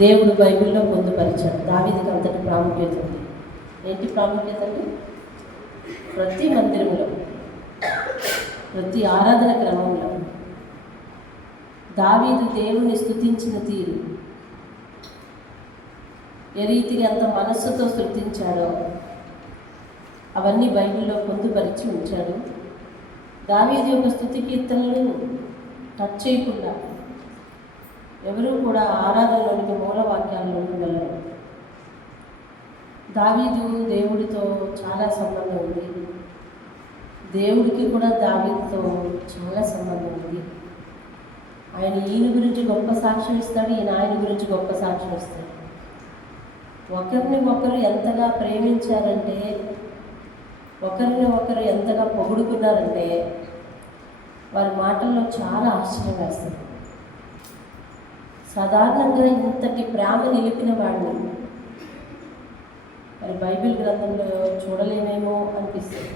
దేవుడు బైబిల్లో పొందుపరిచాడు. దావీదుకి అంతటి ప్రాముఖ్యత ఉంది. ఏంటి ప్రాముఖ్యత అంటే ప్రతి మందిరంలో, ప్రతి ఆరాధన క్రమంలో దావీదు దేవుని స్తుతించిన తీరు, ఏ రీతిగా అంత మనస్సుతో స్తుతించాడో అవన్నీ బైబిల్లో పొందుపరిచి ఉంచాడు. దావీదు యొక్క స్తుతి కీర్తనలు టచ్ చేయకుండా ఎవరూ కూడా ఆరాధనలోనికి మూలవాక్యాల్లోకి వెళ్ళరు. దావీదు దేవుడితో చాలా సంబంధం ఉంది. దేవుడికి కూడా దావీదుతో చాలా సంబంధం ఉంది. ఆయన ఈయన గురించి గొప్ప సాక్ష్యం ఇస్తాడు, ఈయన ఆయన గురించి గొప్ప సాక్ష్యం ఇస్తాడు. ఒకరిని ఒకరు ఎంతగా ప్రేమించారంటే, ఒకరిని ఒకరు ఎంతగా పొగుడుకున్నారంటే వారి మాటల్లో చాలా ఆశ్చర్యం వేస్తుంది. సాధారణంగా ఇంతటి ప్రేమ నిలిపిన వాడిని మరి బైబిల్ గ్రంథంలో చూడలేమేమో అనిపిస్తుంది.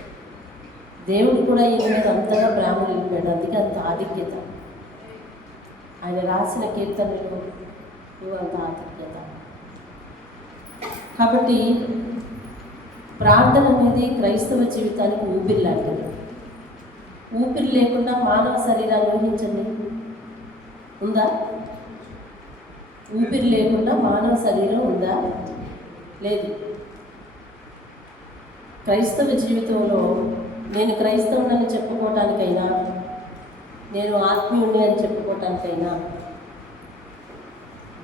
దేవుడు కూడా ఈయన మీద అంతగా ప్రేమ నిలిపాడు, అందుకే అంత ఆధిక్యత. ఆయన రాసిన కీర్తనలు అంత ఆధిక్యత. కాబట్టి ప్రార్థన అనేది క్రైస్తవ జీవితానికి ఊపిరి లాంటిది. ఊపిరి లేకుండా మానవ శరీరాన్ని ఊహించండి, ఉందా? ఊపిరి లేకుండా మానవ శరీరం ఉందా? లేదు. క్రైస్తవ జీవితంలో నేను క్రైస్తవుని చెప్పుకోవటానికైనా, నేను ఆత్మీయుని అని చెప్పుకోవటానికైనా,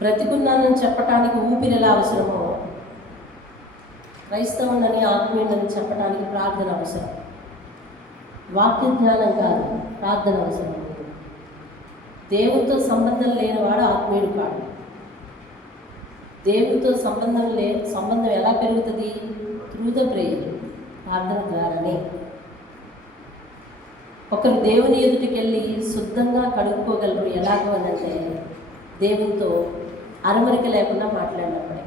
బ్రతికున్నానని చెప్పటానికి ఊపిరి ఎలా అవసరమో క్రైస్తవుని ఆత్మీయుని చెప్పడానికి ప్రార్థన అవసరం. వాక్య జ్ఞానం కాదు, ప్రార్థన అవసరం. దేవునితో సంబంధం లేనివాడు ఆత్మీయుడు కాడు. దేవునితో సంబంధం ఎలా పెరుగుతుంది? త్రూ ద ప్రేయర్, ప్రార్థన ద్వారానే. ఒకరు దేవుని ఎదుటికి వెళ్ళి శుద్ధంగా కడుక్కోగలరు. ఎలాగో అని అంటే దేవునితో అరమరిక లేకుండా మాట్లాడినప్పుడే.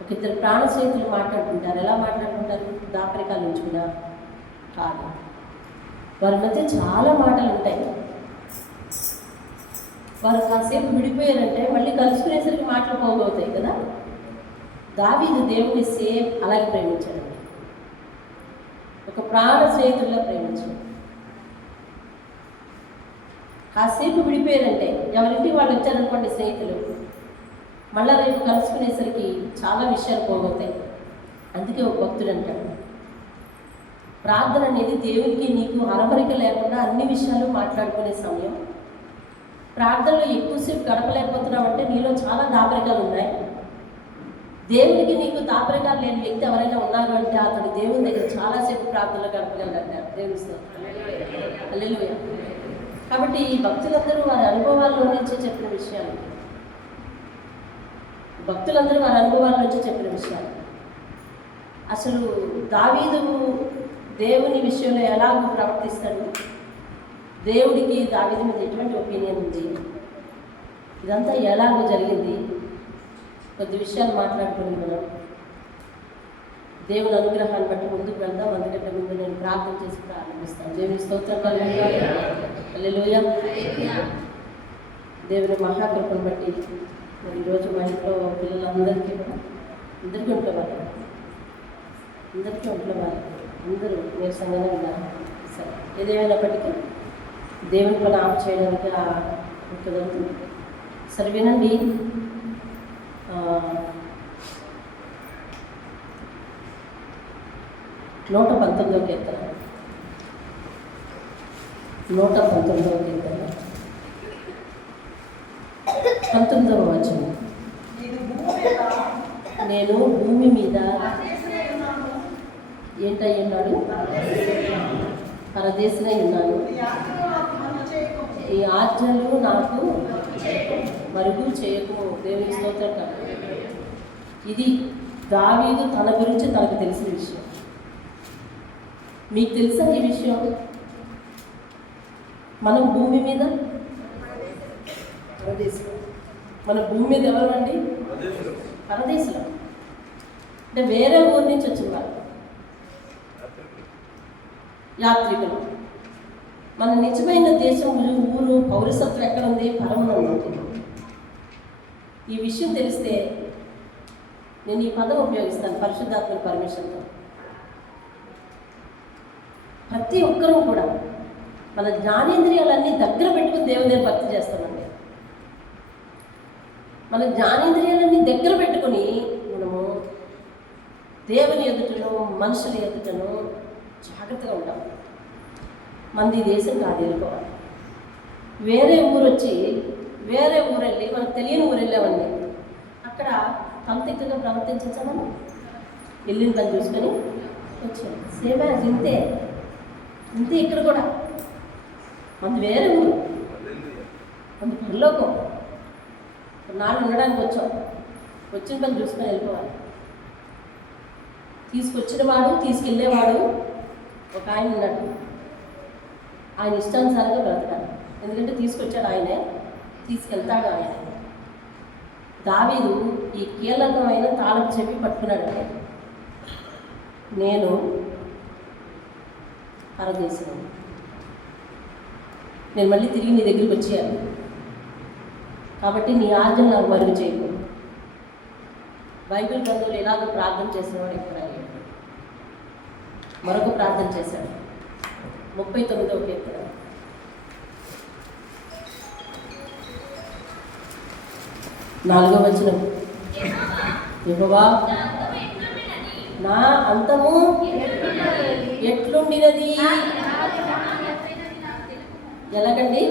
ఒక ఇద్దరు ప్రాణ స్నేహితులు మాట్లాడుకుంటారు. ఎలా మాట్లాడుకుంటారు? దాపరికాలు ఉంచుకున్నా కాదు. వారి మధ్య చాలా మాటలు ఉంటాయి. వారు కాసేపు విడిపోయారంటే మళ్ళీ కలుసుకునేసరికి మాటలు పోగవుతాయి కదా. దావీదు దేవుని సేమ్ అలాగే ప్రేమించాడు. ఒక ప్రాణ స్నేహితుల్లో ప్రేమించాడు. కాసేపు విడిపోయారంటే, ఎవరింటికి వాళ్ళు వచ్చారనుకోండి స్నేహితులు, మళ్ళీ రేపు కలుసుకునేసరికి చాలా విషయాలు పోగవుతాయి. అందుకే ఒక భక్తుడు అంటాడు, ప్రార్థన అనేది దేవునికి నీకు అరమరిక లేకుండా అన్ని విషయాలు మాట్లాడుకునే సమయం. ప్రార్థనలో ఎక్కువసేపు గడపలేకపోతున్నావు అంటే నీలో చాలా దాపరికాలు ఉన్నాయి. దేవునికి నీకు దాపరికాలు లేని వ్యక్తి ఎవరైనా ఉన్నారు అంటే అతడు దేవుని దగ్గర చాలాసేపు ప్రార్థనలో గడపగలరంటారు. దేవుని స్తోత్రం, హల్లెలూయా. కాబట్టి ఈ భక్తులందరూ వారి అనుభవాల్లో నుంచి చెప్పిన విషయాలు, భక్తులందరూ వారి అనుభవాల నుంచి చెప్పిన విషయాలు. అసలు దావీదు దేవుని విషయంలో ఎలాగో ప్రవర్తిస్తాడు, దేవుడికి దావీదు మీద ఎటువంటి ఒపీనియన్ ఉంది, ఇదంతా ఎలాగో జరిగింది, కొద్ది విషయాలు మాట్లాడుకుని మనం దేవుని అనుగ్రహాన్ని బట్టి ముందుకు వెళ్దాం. అందుకంటే ముందు నేను ప్రార్థన చేసి ప్రారంభిస్తాను. దేవుని స్తోత్రం, హల్లెలూయా. దేవుని మహాకృపను బట్టి మరి ఈరోజు మా ఇంట్లో పిల్లలందరికీ కూడా అందరికీ ఉంటున్నారు, అందరూ నీరసంగానే ఉన్నారు. సరే, ఏదేమైనప్పటికీ దేవుని పని ఆఫ్ చేయడానికి ఉంటుందండి. సరే వినండి. 119వ కీర్తన, 119వ కీర్తన 19వ వచనం. నేను భూమి మీద ఏంటయ్యున్నాడు? పరదేశినై ఉన్నాను. ఈ ఆజ్ఞలు నాకు మరుగు చేయకు. దేవుని స్తోత్రం కాదు. ఇది దావీదు తన గురించి తనకు తెలిసిన విషయం. మీకు తెలుసా ఈ విషయం? మనం భూమి మీద, మన భూమి మీద ఎవరండి? పరదేశులు. అంటే వేరే ఊరి నుంచి వచ్చిన వాళ్ళు, యాత్రికులు. మన నిజమైన దేశం ఊరు పౌరసత్వం ఎక్కడ ఉంది? పరమనంలో ఉంది. ఈ విషయం తెలిస్తే నేను ఈ పదం ఉపయోగిస్తాను, పరిశుద్ధాత్మ పర్మిషన్తో. ప్రతి ఒక్కరూ కూడా మన జ్ఞానేంద్రియాలన్నీ దగ్గర పెట్టుకుని దేవుని భక్తి చేస్తామండి. మన జ్ఞానేంద్రియాలన్నీ దగ్గర పెట్టుకుని మనము దేవుని ఎదుటను మనుషుల ఎదుటను జాగ్రత్తగా ఉంటాం. మంది దేశం కాదు వెళ్ళిపోవాలి. వేరే ఊరు వచ్చి వేరే ఊరు వెళ్ళి మనకు తెలియని ఊరు వెళ్ళామండి. అక్కడ తలతిక్కగా ప్రవర్తించాము, వెళ్ళిన పని చూసుకొని వచ్చాము. సేమ్ యాజ్ ఇంతే ఇక్కడ కూడా మనది వేరే ఊరు, మనది పరలోకం. నాళ్ళు ఉండడానికి వచ్చాం, వచ్చిన పని చూసుకొని వెళ్ళిపోవాలి. తీసుకొచ్చిన వాడు తీసుకెళ్ళేవాడు ఒక ఆయన ఉన్నట్టు, ఆయన ఇష్టానుసారంగా బ్రతకాలి. ఎందుకంటే తీసుకొచ్చాడు ఆయనే, తీసుకెళ్తాడు ఆయన. దావీదు ఈ కీలకమైన తాళపు చెప్పి పట్టుకున్నాడంటే, నేను పరదేశం, నేను మళ్ళీ తిరిగి నీ దగ్గరికి వచ్చేయాలి, కాబట్టి నీ ఆజ్ఞలు నాకు మరుగు చేయకు. బైబిల్ గ్రంథంలో ఎలాగో ప్రార్థన చేసేవాడు ఎక్కడ లేడు. మరొక ప్రార్థన చేశాడు, 39వ కీర్తన 4వ వచనం. యెహోవా నా అంతము ఎట్లుండినది? ఎలాగండి?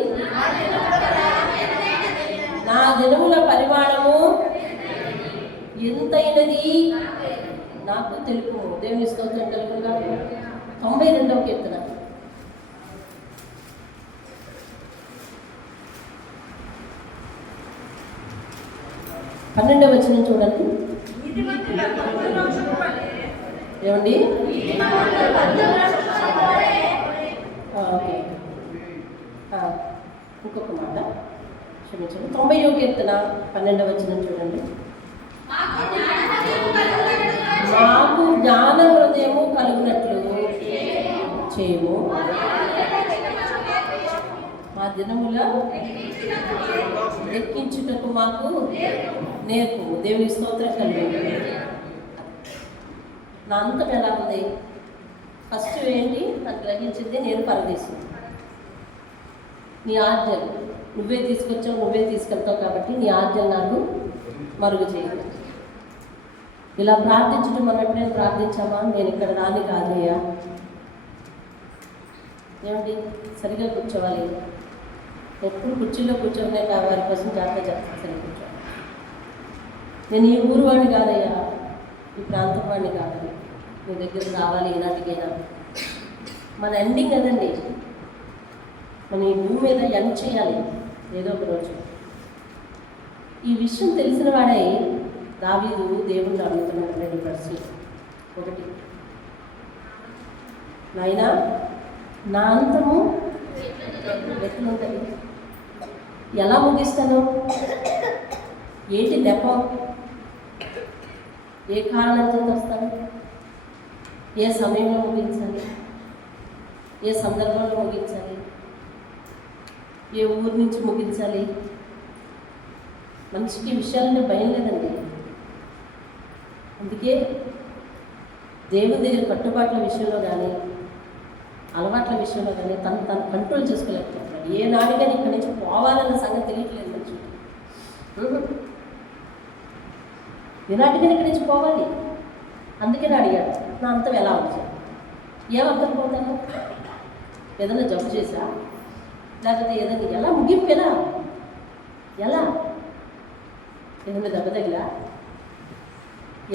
నా దినముల పరిమాణము ఎంతైనది నాకు తెలుపు. దేవుని స్తోత్రం కలుగుగా. 92వ కీర్తన 12వ వచనం చూడండి. ఏమండి? ఓకే, ఇంకొక మాట క్షమించండి. 90వ కీర్తన 12వ వచనం చూడండి. మాకు జ్ఞాన హృదయము కలుగునట్లు చేయము, మా దినముల లెక్కించుటకు మాకు నేర్పు. దేవుని స్తోత్రం కలిగి. నా అంతం ఎలా ఉంది? ఫస్ట్ ఏంటి నాకు గ్రహించింది, నేను పరదేశం. నీ ఆజ్ఞలు నువ్వే తీసుకొచ్చావు, నువ్వే తీసుకెళ్తావు, కాబట్టి నీ ఆజ్ఞలు నాకు మరుగు చేయదు. ఇలా ప్రార్థించడం మనం ఎప్పుడైనా ప్రార్థించామా? నేను ఇక్కడ రాని కాదయ్యా, ఏమండి సరిగా కూర్చోవాలి. ఎప్పుడు కుర్చీలో కూర్చోనే వారి కోసం జాగ్రత్త చేస్తాను. సరిగ్గా కూర్చోవాలి. నేను ఈ ఊరు వాడిని కాదయ్యా, ఈ ప్రాంతం వాడిని కాదు, నీ దగ్గర రావాలి ఈనాటికైనా. మన ఎండింగ్ కదండి, మన ఈ భూమి మీద ఎండ్ చేయాలి ఏదో ఒక రోజు. ఈ విషయం తెలిసిన వాడే దావీదు దేవుడిని అడుగుతున్నాడు 2 ప్రశ్నలు. 1, నాయనా నా అంతము ఎట్లుంటుంది? ఎలా ముగిస్తాను? ఏంటి నెపం? ఏ కారణంతో వస్తాను? ఏ సమయంలో ముగించాలి? ఏ సందర్భంలో ముగించాలి? ఏ ఊరి నుంచి ముగించాలి? మనిషికి విషయాలంటే భయం లేదండి. అందుకే దేవుని దగ్గర కట్టుబాట్ల విషయంలో కానీ అలవాట్ల విషయంలో కానీ తను కంట్రోల్ చేసుకోలేకపోతున్నాడు. ఏ నాడిగా ఇక్కడి నుంచి పోవాలన్న సంగతి తెలియట్లేదు మనిషి. ఈనాటిగా ఇక్కడి నుంచి పోవాలి. అందుకే నా అడిగాడు, నా అంతం ఎలా వచ్చాను? ఏమర్థం పోతాను? ఏదైనా జబ్బు చేశా, లేకపోతే ఏదైనా ఎలా ముగింపు? ఎలా ఏదైనా దెబ్బ తగిలా?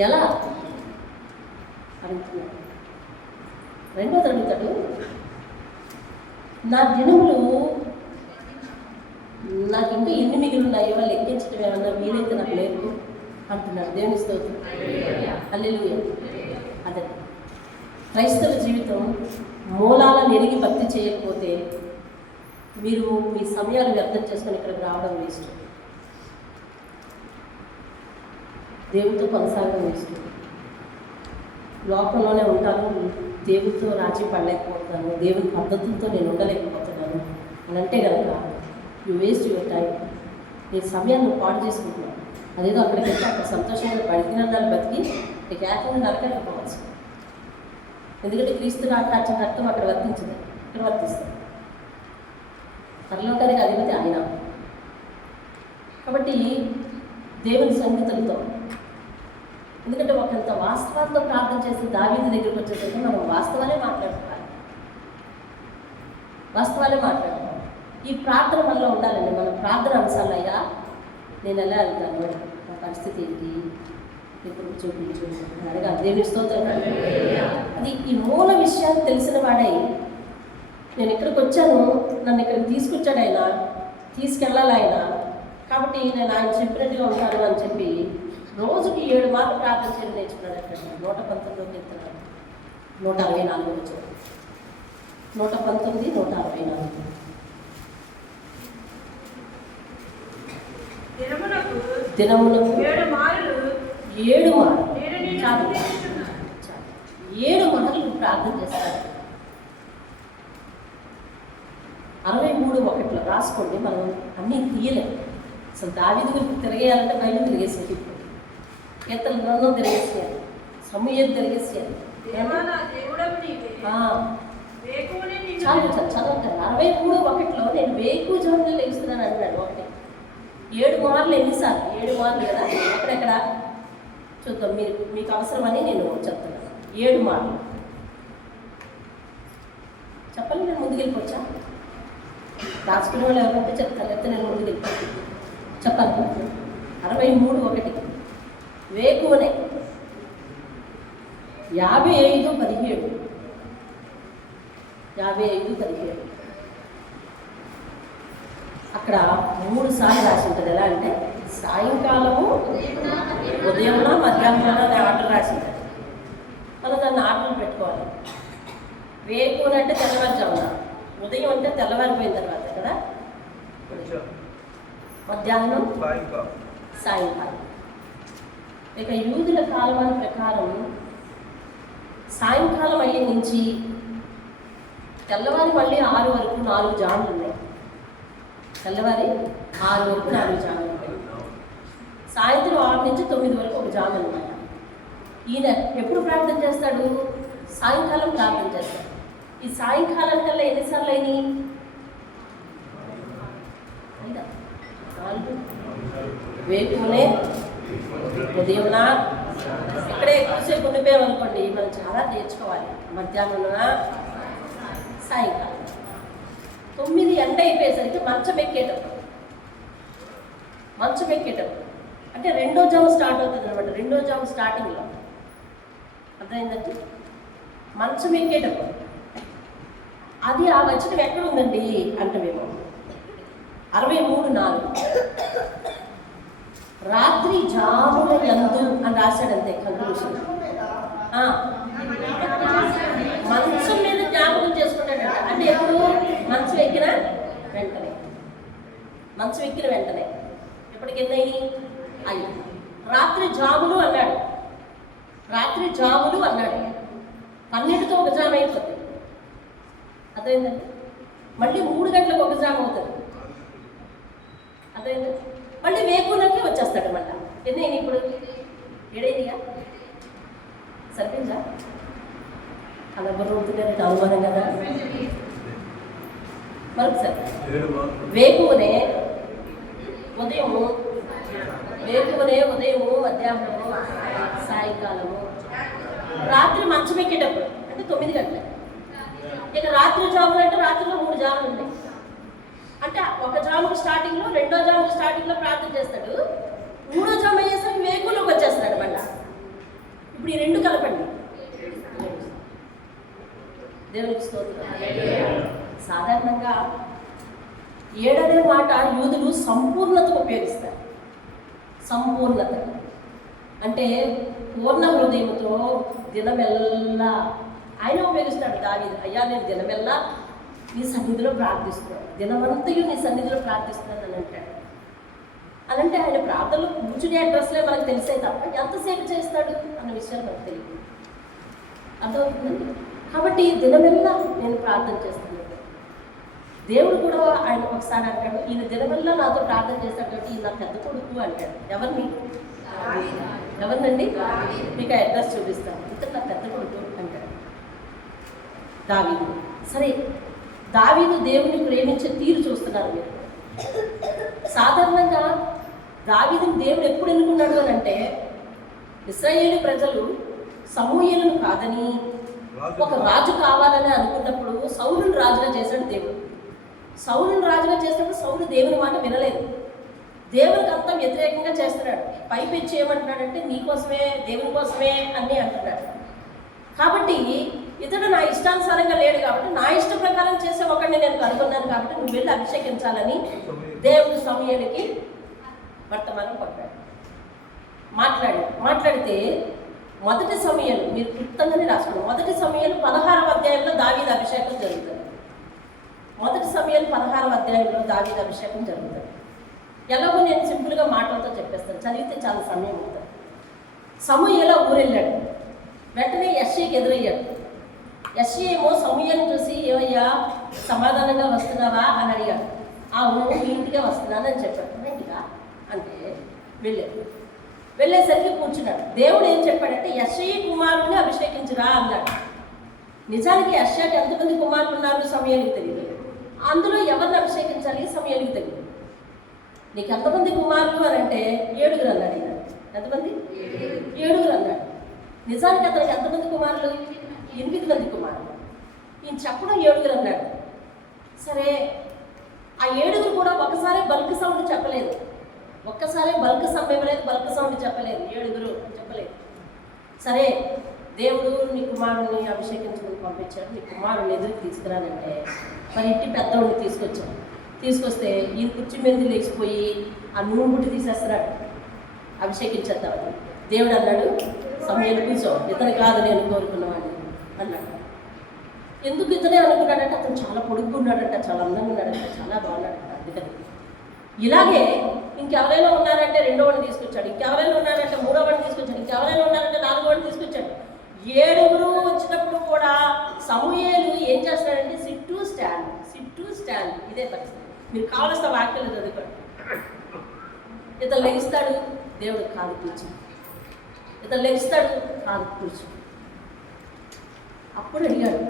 ఎలా అడుగుతున్నాడు. రెండోది అడుగుతాడు, నా దినములు నాకు ఇంకా ఎన్ని మిగిలి ఉన్నాయో లెక్కించడం ఏమన్నా వీలైతే నాకు లేదు అంటున్నాడు. దేవుని స్తోత్రం. హల్లెలూయా. అదే క్రైస్తవ జీవితం మూలాలను ఎరిగి భక్తి చేయకపోతే మీరు మీ సమయాలు వ్యర్థం చేసుకొని ఇక్కడికి రావడం వేస్ట్, దేవుడితో కొనసాగడం వేస్ట్. లోకంలోనే ఉంటాను, దేవుడితో రాజీ పడలేకపోతున్నాను, దేవుని పద్ధతులతో నేను ఉండలేకపోతున్నాను అని అంటే కనుక యూ వేస్ట్ యువర్ టైం. నీ సమయాన్ని పాడు చేసుకుంటున్నాను. అదేదో అక్కడికి వెళ్తే అక్కడ సంతోషంగా బతికినాలు బతికి ఇక ఏకంగా నరకెళ్ళకపోవచ్చు. ఎందుకంటే క్రీస్తు రాజ్యం రక్తం అక్కడ వర్తించదు, ఇక్కడ వర్తిస్తుంది. పరలోకానికి అధిపతి ఆయన. కాబట్టి దేవుని సంగతులతో, ఎందుకంటే ఒకంత వాస్తవాలతో ప్రార్థన చేసి దావీదు దగ్గరికి వచ్చేసరికి మనం వాస్తవాలే మాట్లాడుకోవాలి. ఈ ప్రార్థన వల్ల ఉండాలండి. మన ప్రార్థన అంశాలు, అయ్యా నేను ఎలా వెళ్తాను, నా పరిస్థితి ఏంటి, ఇప్పుడు చూపించు అడగాలి. దేవుని స్తోత్రం. అది ఈ మూల విషయాలు తెలిసిన వాడై, నేను ఇక్కడికి వచ్చాను, నన్ను ఇక్కడికి తీసుకొచ్చాడు ఆయన, తీసుకెళ్ళాలి ఆయన, కాబట్టి నేను ఆయన చెప్పినట్టుగా ఉంటాను అని చెప్పి రోజుకి 7 మార్లు ప్రార్థన చేయడం నేర్చుకున్నాడు. అక్కడ 119 ఎత్తున్నాడు, 164 వచ్చాడు, 119, 164. దినమునకు 7 మార్లు 7 మార్లు ప్రార్థన చేస్తాడు. 63:1 రాసుకోండి. మనం అన్నీ తీయలేము. అసలు దావీదు గురించి తిరగేయాలంటే బయట తిరిగేసేది, కీర్తన గ్రంథం తిరిగేసేయాలి, సమూయేలు తిరిగేసేయాలి. చాలు చదవంటారు. 63:1 నేను వేకువజామున లేస్తున్నాను అన్నాడు. 7 మార్లు ఎన్నిసార్లు? 7 మార్లు కదా. ఎక్కడెక్కడ చూద్దాం, మీకు అవసరమని నేను చెప్తున్నాను. 7 మార్లు చెప్పండి. నేను ముందుకెళ్ళిపోవచ్చా? రాసుకునే వాళ్ళు ఎవరంటే చెప్తాను, లేకపోతే నేను ముందుకెళ్ళిపోతాను. చెప్పాలి. 63:1 వేకువనే 55:17 అక్కడ 3 సార్లు రాసి ఉంటుంది. ఎలా అంటే సాయంకాలము, ఉదయంలో, మధ్యాహ్నంలో అనే ఆర్డర్ రాసి ఉంటుంది. మనం దాన్ని ఆర్డర్లు పెట్టుకోవాలి. వేకువన అంటే తెల్లవారుజామున, ఉదయం అంటే తెల్లవారిపోయిన తర్వాత కదా, మధ్యాహ్నం, సాయంకాలం. ఇక యూదుల కాలమాన ప్రకారం సాయంకాలం అయ్యే నుంచి తెల్లవారి మళ్ళీ 6 వరకు 4 జాములు ఉన్నాయి. తెల్లవారి 6 వరకు 4 జాములు ఉన్నాయి. సాయంత్రం 6 నుంచి 9 వరకు 1 జాము అనమాట. ఈయన ఎప్పుడు ప్రార్థన చేస్తాడు? సాయంకాలం ప్రార్థన చేస్తాడు. ఈ సాయంకాలం కల్లా ఎన్నిసార్లు అయినాయి? 4. వేకువనే, ఉదయంన, ఇక్కడే ఎక్కువసేపు ఉండిపోయామనుకోండి మనం చాలా నేర్చుకోవాలి. మధ్యాహ్నం, సాయంకాలం. 9 ఎండ అయిపోయేసరికి మంచం ఎక్కేటప్పుడు అంటే 2వ జాము స్టార్ట్ అవుతుంది అనమాట. 2వ జాము స్టార్టింగ్లో అర్థమైందంటే మంచం ఎక్కేటప్పుడు. అది ఆ వచనం ఎక్కడ ఉందండి అంటే మేము 63:4 రాత్రి జాముల యందు అని రాశాడు. అంతే కంక్లూషన్. మంచం మీద జ్ఞాపకం చేసుకుంటాడు. అంటే ఎప్పుడు? మంచం ఎక్కిన వెంటనే. ఎప్పటికి ఎన్నయ్యి? 5. రాత్రి జాములు అన్నాడు. 12తో 1 జాము అయిపోతుంది. అర్థమైందండి? మళ్ళీ 3 గంటలకు 1 జాము అవుతుంది. అర్థమైందండి? మళ్ళీ వేకువలోకి వచ్చేస్తాడు. మళ్ళీ ఎన్నైనా ఇప్పుడు 7 సరిపోయిందా? అలా బరువుతుంటే అనుమానం కదా. మరొకసారి వేకువనే, ఉదయము, మధ్యాహ్నము, సాయంకాలము, రాత్రి మంచం ఎక్కేటప్పుడు అంటే 9 గంటలు. ఇక రాత్రి జాములు అంటే రాత్రిలో 3 జాములు ఉన్నాయి. అంటే 1 జాముకు స్టార్టింగ్లో, 2వ జాముకు స్టార్టింగ్లో ప్రార్థన చేస్తాడు. 3వ జాము అయ్యేసరికి వేకువలోకి వచ్చేస్తాడు మళ్ళా. ఇప్పుడు ఈ 2 కలపండి. దేవునికి స్తోత్రం. సాధారణంగా 7 అనే మాట యూదులు సంపూర్ణతకు ఉపయోగిస్తారు. సంపూర్ణత అంటే పూర్ణ హృదయంతో దినమెల్లా ఆయన ఉపయోగిస్తాడు. దావీదు, అయ్యా నేను దినమెల్లా నీ సన్నిధిలో ప్రార్థిస్తున్నాను, దినమంతయు నీ సన్నిధిలో ప్రార్థిస్తున్నాను అని అంటాడు. అనంటే ఆయన ప్రార్థనలు కూర్చునే అడ్రస్లే మనకు తెలిసే తప్ప ఎంతసేపు చేస్తాడు అన్న విషయాలు మనకు తెలియదు. అర్థమవుతుందండి? కాబట్టి దినమెల్లా నేను ప్రార్థన చేస్తున్నాను. దేవుడు కూడా ఆయన ఒకసారి అంటాడు, ఈయన దినవల్ల నాతో ప్రార్థన చేస్తాడు కాబట్టి ఈయన నా పెద్ద కొడుకు అంటాడు. ఎవరినండి? మీకు అడ్రస్ చూపిస్తాను. ఇతను నా పెద్ద కొడుకు అంటాడు దావీదు. సరే, దావీదు దేవుని ప్రేమించే తీరు చూస్తున్నారు మీరు. సాధారణంగా దావీదుని దేవుడు ఎప్పుడు ఎన్నుకున్నాడు అని అంటే, ఇశ్రాయేలు ప్రజలు సమూయేలును కాదని ఒక రాజు కావాలని అనుకున్నప్పుడు సౌలును రాజుగా చేశాడు దేవుడు. సౌలును రాజుగా చేసినప్పుడు సౌలు దేవుని మాట వినలేదు. దేవునికి అంతా వ్యతిరేకంగా చేస్తున్నాడు. పైపెచ్చి ఏమంటున్నాడంటే, నీకోసమే, దేవుని కోసమే అన్నీ అంటున్నాడు. కాబట్టి ఇతడు నా ఇష్టానుసారంగా లేడు కాబట్టి నా ఇష్ట ప్రకారం చేసే ఒకడిని నేను కనుగొన్నాను కాబట్టి నువ్వు వెళ్ళి అభిషేకించాలని దేవుడు సమూయేలుకి వర్తమానం పంపాడు. మాట్లాడితే మొదటి సమూయేలు, మీరు క్లుప్తంగానే రాసుకోండి, మొదటి సమూయేలు 16వ అధ్యాయంలో దావీదు అభిషేకం జరుగుతుంది. మొదటి సమూయేలు 16వ అధ్యాయంలో దావీదు అభిషేకం జరుగుతుంది. ఎలాగో నేను సింపుల్గా మాటలతో చెప్పేస్తాను, చదివితే చాలా సమయం అవుతుంది. సమూయేలు ఊరెళ్ళాడు. వెంటనే యెష్షయికి ఎదురయ్యాడు. యెష్షయి ఏమో సమూయేలుని చూసి, ఏమయ్యా సమాధానంగా వస్తున్నావా అని అడిగాడు. అవును, మీ ఇంటికే వస్తున్నానని చెప్పాడు. ఇంటిగా అంటే వెళ్ళేసరికి కూర్చున్నాడు. దేవుడు ఏం చెప్పాడంటే, యెష్షయి కుమారుని అభిషేకించురా అన్నాడు. నిజానికి యెష్షయికి ఎంతమంది కుమారులు ఉన్నారు సమూయేలుకి తెలియదు. అందులో ఎవరిని అభిషేకించాలి సమూయేలుకి తెలియదు. నీకు ఎంతమంది కుమారులు అని అంటే 7 అన్నాడు. ఎంతమంది? 7 అన్నాడు. నిజానికి అతనికి ఎంతమంది కుమారులు? 8 మంది కుమారులు. ఈయన చెప్పడం 7 అన్నాడు. సరే, ఆ 7 కూడా ఒకసారి బల్క్ సౌండ్ చెప్పలేదు. ఒక్కసారి బల్క్ సౌండ్ ఇవ్వలేదు, బల్క్ సౌండ్ చెప్పలేదు. 7 చెప్పలేదు. సరే, దేవుడు నీ కుమారుని అభిషేకించుకుని పంపించాడు. నీ కుమారుని ఎదురుకి తీసుకురానంటే మరి ఇంటి పెద్దవాడిని తీసుకొచ్చాడు. తీసుకొస్తే ఈయన కుర్చీ మీద లేచిపోయి ఆ నూనె బుట్టి తీసేస్తున్నాడు అభిషేకించేద్దామని. దేవుడు అన్నాడు, సమూయేలు కూర్చో, ఇతను కాదు నేను కోరుకున్నవాడిని అన్నాడు. ఎందుకు ఇతనే అనుకున్నాడంటే, అతను చాలా పొడుగ్గా ఉన్నాడంట, చాలా అందంగా ఉన్నాడంట, చాలా బాగున్నాడంట. అందుకని ఇలాగే ఇంకెవరైనా ఉన్నారంటే 2వని తీసుకొచ్చాడు, ఇంకెవరైనా ఉన్నారంటే 3వని తీసుకొచ్చాడు, ఇంకెవరైనా ఉన్నారంటే 4వని తీసుకొచ్చాడు. 7 వచ్చినప్పుడు కూడా సమూయేలు ఏం చేస్తాడంటే సిట్ టు స్టాండ్. ఇదే పరిస్థితి. మీరు కావలసిన వాక్యాలు చదువుకోండి. ఇతను లెగిస్తాడు, దేవుడు కాదు కూర్చో. ఇతను లెగిస్తాడు, కాదు కూర్చో. అప్పుడు అడిగాడు,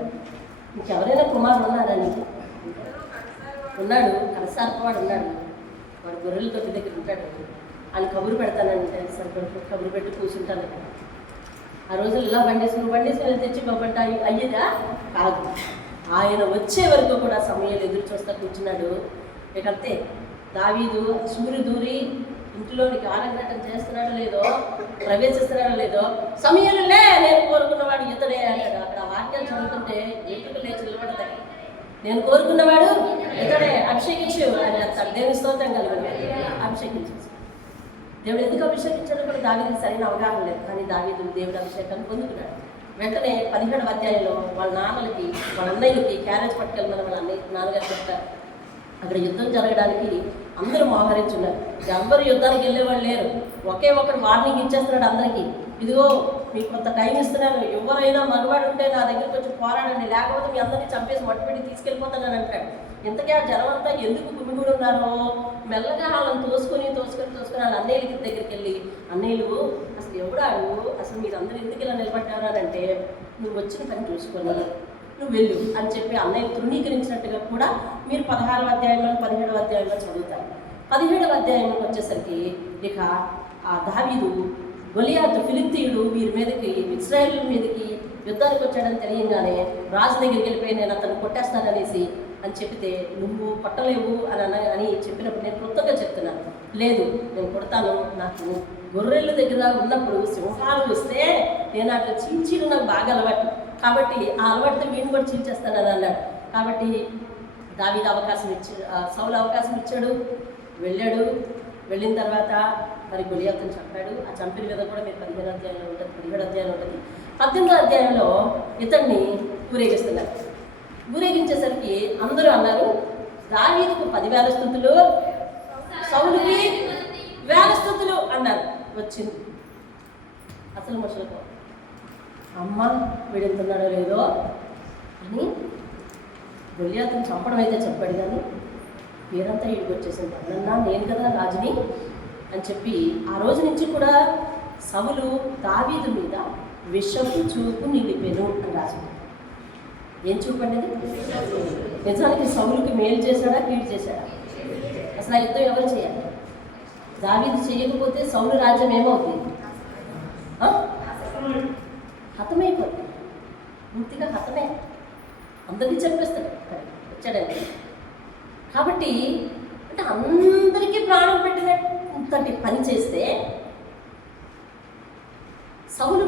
ఇంకెవరైనా కుమారుడు ఉన్నారని. ఉన్నాడు, కనసార్పవాడు ఉన్నాడు. వాడు గొర్రెల తొట్టి దగ్గర ఉంటాడు. ఆయన కబురు పెడతానంటే సరిపడు కబురు పెట్టి కూర్చుంటాను. ఆ రోజులు ఇలా బండేసుకుని తెచ్చి పంపంట అయ్యేదా? కాదు. ఆయన వచ్చే వరకు కూడా సమూయేలు ఎదురు చూస్తా కూర్చున్నాడు. ఇకంతే దావీదు సూర్యు దూరి ఇంటిలోనికి ఆరంగటం చేస్తున్నాడో లేదో, ప్రవేశిస్తున్నాడో లేదో, సమూయేలు లే, నేను కోరుకున్నవాడు ఇతడే అన్నాడు. అక్కడ వాక్యాలు చదువుతుంటే ఎటుకు లేచి నిలబడతాయి. నేను కోరుకున్నవాడు ఇతడే, అభిషేకించు అని అంటాడు. దేవుని స్తోత్రం కలిగి అభిషేకించు. దేవుడు ఎందుకు అభిషేకించాడో కూడా దావీదుకి సరైన అవగాహన లేదు. కానీ దావీదు దేవుడు అభిషేకాన్ని పొందుకున్నాడు. వెంటనే 17వ అధ్యాయంలో వాళ్ళ నాన్నలకి, వాళ్ళ అన్నయ్యలకి క్యారేజ్ పట్టుకెళ్ళమని వాళ్ళ నాన్నగారు చెప్తారు. అక్కడ యుద్ధం జరగడానికి అందరూ మోహరించున్నారు. ఎవరు యుద్ధానికి వెళ్ళేవాళ్ళు లేరు. ఒకే ఒకడు వార్నింగ్ ఇచ్చేస్తున్నాడు అందరికీ, ఇదిగో మీకు కొంత టైం ఇస్తున్నాను, ఎవరైనా మగవాడు ఉంటే నా దగ్గరికి వచ్చి పోరాడండి, లేకపోతే మీ అందరినీ చంపేసి మట్టుపెట్టి తీసుకెళ్ళిపోతానని అంటాడు. ఇంతకీ ఆ జనం అంతా ఎందుకు గుమిగూడి ఉన్నారో మెల్లగా వాళ్ళని తోసుకొని వాళ్ళ అన్నయ్యలకి దగ్గరికి వెళ్ళి, అన్నయ్యలు అసలు ఎవడాడు, అసలు మీరు అందరూ ఎందుకు ఇలా నిలబడ్డారు అని అంటే, నువ్వు వచ్చిన పని చూసుకొని నువ్వు వెళ్ళు అని చెప్పి అన్నయ్య తృణీకరించినట్టుగా కూడా మీరు 16వ అధ్యాయంలో 17వ అధ్యాయంలో చదువుతారు. 17వ అధ్యాయంలోకి వచ్చేసరికి ఇక ఆ దావీదు గొలియాతు ఫిలిష్తీయుడు వీరి మీదకి, ఇశ్రాయేలు మీదకి యుద్ధానికి వచ్చాడని తెలియగానే రాజు దగ్గరికి వెళ్ళిపోయి నేను అతను కొట్టేస్తాననేసి అని చెప్తే, నువ్వు కొట్టలేవు అని చెప్పినప్పుడు నేను కొత్తగా చెప్తున్నాను, లేదు నేను కొడతాను, నాకు గొర్రెల దగ్గర ఉన్నప్పుడు సింహాలు వస్తే నేను అట్లా చీల్చీలు నాకు బాగా అలవాటు, కాబట్టి ఆ అలవాటుతో వీడిని కూడా చీల్చేస్తానని అన్నాడు. కాబట్టి దావీదు సౌలు అవకాశం ఇచ్చాడు, వెళ్ళాడు. వెళ్ళిన తర్వాత మరి గొలియాతుని చంపాడు. ఆ చంపిన మీద కూడా మీరు 15వ అధ్యాయంలో ఉంటుంది, 17వ అధ్యాయంలో ఉంటుంది. 18వ అధ్యాయంలో ఇతన్ని ఊరేగిస్తున్నారు. ఊరేగించేసరికి అందరూ అన్నారు, దావీదుకు 10,000 స్తుతులు, సౌలుకి 1,000 స్తుతులు అన్నారు. వచ్చింది అసలు మనుషులకు, అమ్మ వీడెంతున్నాడో లేదో అని గొల్యాతుని చంపడం అయితే చెప్పాడు, కానీ పేరంతా ఇడికి వచ్చేసింది. అన్నా నేను కదా రాజుని అని చెప్పి ఆ రోజు నుంచి కూడా సౌలు దావీదు మీద విషపు చూపు నిలిపెను అని రాసింది. ఏం చూపు అనేది? నిజానికి సౌలుకి మేలు చేశాడా, కీడు చేశాడా? అసలు ఆ యుద్ధం ఎవరు చేయాలి? దావీదు చేయకపోతే సౌలు రాజ్యం ఏమవుతుంది? హతమైపోతుంది, పూర్తిగా హతమే, అందరికీ చెప్పేస్తాడు వచ్చాడంటే. కాబట్టి అంటే అందరికీ ప్రాణం పెట్టినటువంటి పని చేస్తే సౌలు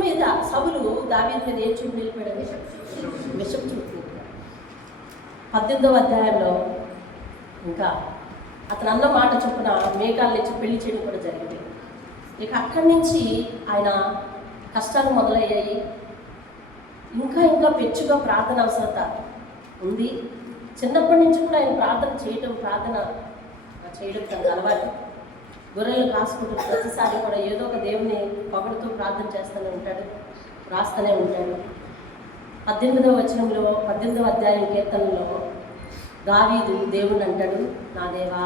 దావీదు మీద ఏం చూపు నిలిపాడని? విషం చూపు. 18వ అధ్యాయంలో ఇంకా అతను అన్న మాట చొప్పున మేఘాల నుంచి పెళ్లి చేయడం కూడా జరిగింది. ఇక అక్కడి నుంచి ఆయన కష్టాలు మొదలయ్యాయి. ఇంకా పెచ్చుగా ప్రార్థన అవసరత ఉంది. చిన్నప్పటి నుంచి కూడా ఆయన ప్రార్థన చేయడం తనకు అలవాటు. గొర్రెలు కాసుకుంటున్న ప్రతిసారి కూడా ఏదో ఒక దేవుని పొగడుతూ ప్రార్థన చేస్తూనే ఉంటాడు, రాస్తూనే ఉంటాడు. 18వ వచనంలో 18వ అధ్యాయం కీర్తనలో దావీదు దేవుని అంటాడు, నా దేవా,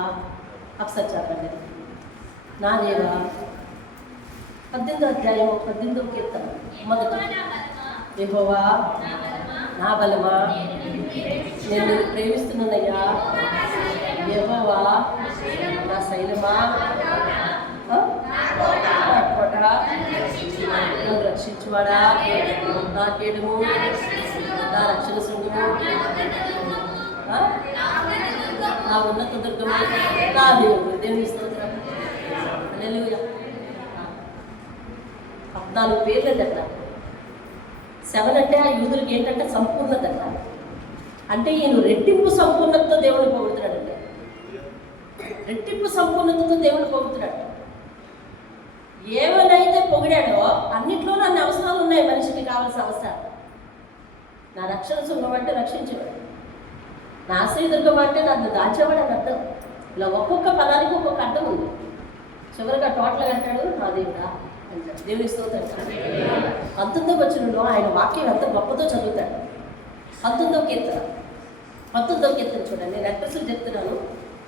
ఒకసారి చెప్పండి, నా దేవా. 18వ అధ్యాయం 18వ కీర్తన మొదట, యెహోవా నా బలమా, నేను ప్రేమిస్తున్నానయ్యా. యెహోవా నా శైలమా, నా కోట, నన్ను రక్షించువాడా, నా కేడుము, నా రక్షణ శృంగము, నా ఉన్నత దుర్గము, నా దేవుడు. దేవుని స్తోత్రం. హల్లెలూయా. 14 పేర్లు దగ్గర 7 అంటే ఆ యూదులకి ఏంటంటే సంపూర్ణత అంట. అంటే ఈయన రెట్టింపు సంపూర్ణతతో దేవుని పొగుడుతున్నాడండి. రెట్టింపు సంపూర్ణతతో దేవుని పొగుడుతున్నాడు. ఏమనైతే పొగిడాడో అన్నిట్లో నన్ను అవసరాలు ఉన్నాయి, మనిషికి కావాల్సిన అవసరాలు. నా రక్షణ శృంగం అంటే రక్షించేవాడు, నా ఆశ్రయదుర్గం అంటే నన్ను దాచేవాడు అని అర్థం. ఇలా ఒక్కొక్క పదానికి ఒక్కొక్క అర్థం ఉంది. చివరిగా టోటల్గా అంటాడు, నా దేవుడా అంటాడు. దేవుని స్తోత్రం. 19వ వచనంలో ఆయన వాక్యం ఎంత గొప్పతో చదువుతాడు. 19వ కీర్తన చూడండి. నేను అడ్రస్లు చెప్తున్నాను,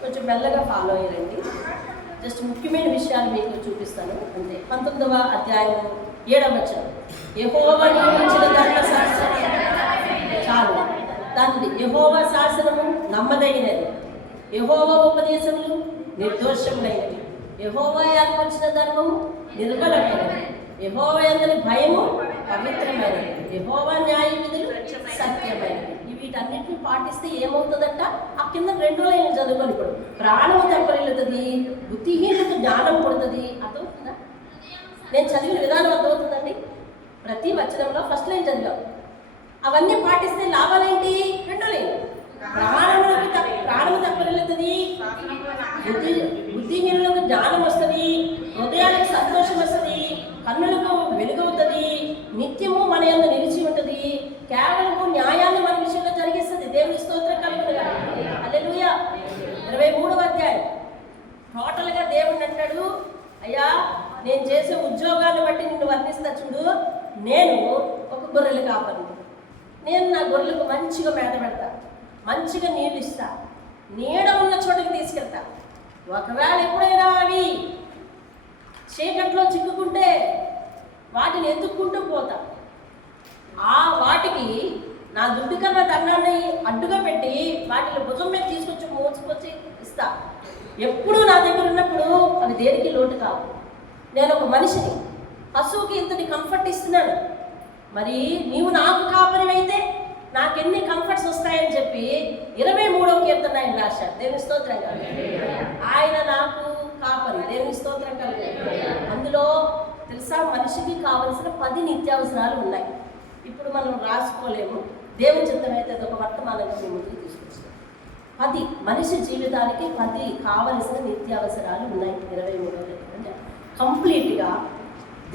కొంచెం మెల్లగా ఫాలో అయ్యారండి. జస్ట్ ముఖ్యమైన విషయాలు మీకు చూపిస్తాను అంతే. 19వ అధ్యాయం 7వ వచనం, యెహోవా నియమించిన ధర్మశాస్త్రం చాలు, దాన్ని యెహోవా శాసనము నమ్మదగినది, యెహోవా ఉపదేశములు నిర్దోషములైనవి, యెహోవా ఏర్పరిచిన ధర్మము నిర్మలమైనది, యెహోవా యందలి భయము పవిత్రమైనది, యెహోవా న్యాయ విధులు సత్యమైనవి. వీటన్నిటిని పాటిస్తే ఏమవుతుందంట? ఆ కింద 2 లైన్లు చదువుకొని, ఇప్పుడు ప్రాణము తెప్పరిల్లుతుంది, బుద్ధిహీనత జ్ఞానం పుడుతుంది. అర్థమవుతుందా? నేను చదివిన విధానం అర్థమవుతుందండి. ప్రతి వచనంలో ఫస్ట్ లైన్ చదివాం. అవన్నీ పాటిస్తే లాభాలేంటి? 2 లైన్లు. ప్రాణము తెప్పరిల్లుతుంది, బుద్ధిహీనులకు జ్ఞానం వస్తుంది, హృదయానికి సంతోషం వస్తుంది, కన్నులకు వెలుగవుతుంది, నిత్యము మన యందు నిలిచి ఉంటుంది, కేవలము న్యాయాన్ని మన విషయంలో జరిగిస్తుంది. దేవుని స్తోత్రం కలుగునుగా. హల్లెలూయా. 23వ అధ్యాయం టోటల్గా దేవుడు అంటాడు, అయ్యా నేను చేసే ఉద్యోగాన్ని బట్టి నిన్ను వర్ణిస్తా చూడు. నేను ఒక గొర్రెలు కాపరిని, నేను నా గొర్రెలకు మంచిగా మేత పెడతా, మంచిగా నీళ్ళు ఇస్తా, నీడ ఉన్న చోటుకి తీసుకెళ్తా. ఒకవేళ ఎప్పుడైనా అవి చీకట్లో చిక్కుకుంటే వాటిని ఎత్తుక్కుంటూ పోతా. వాటికి నా దుడ్డు కన్నా దండాన్ని అడ్డుగా పెట్టి వాటిని భుజం మీద తీసుకొచ్చి మోసుకొచ్చి ఇస్తా. ఎప్పుడూ నా దగ్గర ఉన్నప్పుడు అవి దేనికి లోటు కావు. నేను ఒక మనిషిని, పశువుకి ఇంతటి కంఫర్ట్ ఇస్తున్నాను, మరి నీవు నాకు కాపరివైతే నాకెన్ని కంఫర్ట్స్ వస్తాయని చెప్పి 23వ కీర్తన ఆయన రాశారు. దేవుని స్తోత్రం కాదు, ఆయన నాకు కాపరి. దేవుని స్తోత్రం కాదు. అందులో తెలుసా, మనిషికి కావలసిన 10 నిత్యావసరాలు ఉన్నాయి. ఇప్పుడు మనం రాసుకోలేము, దేవుని చిత్తం అయితే అదొక వర్తమానంగా మీ ముందుకు తీసుకొస్తాం. 10 మనిషి జీవితానికి 10 కావలసిన నిత్యావసరాలు ఉన్నాయి. 23వ కీర్తన అంటే కంప్లీట్గా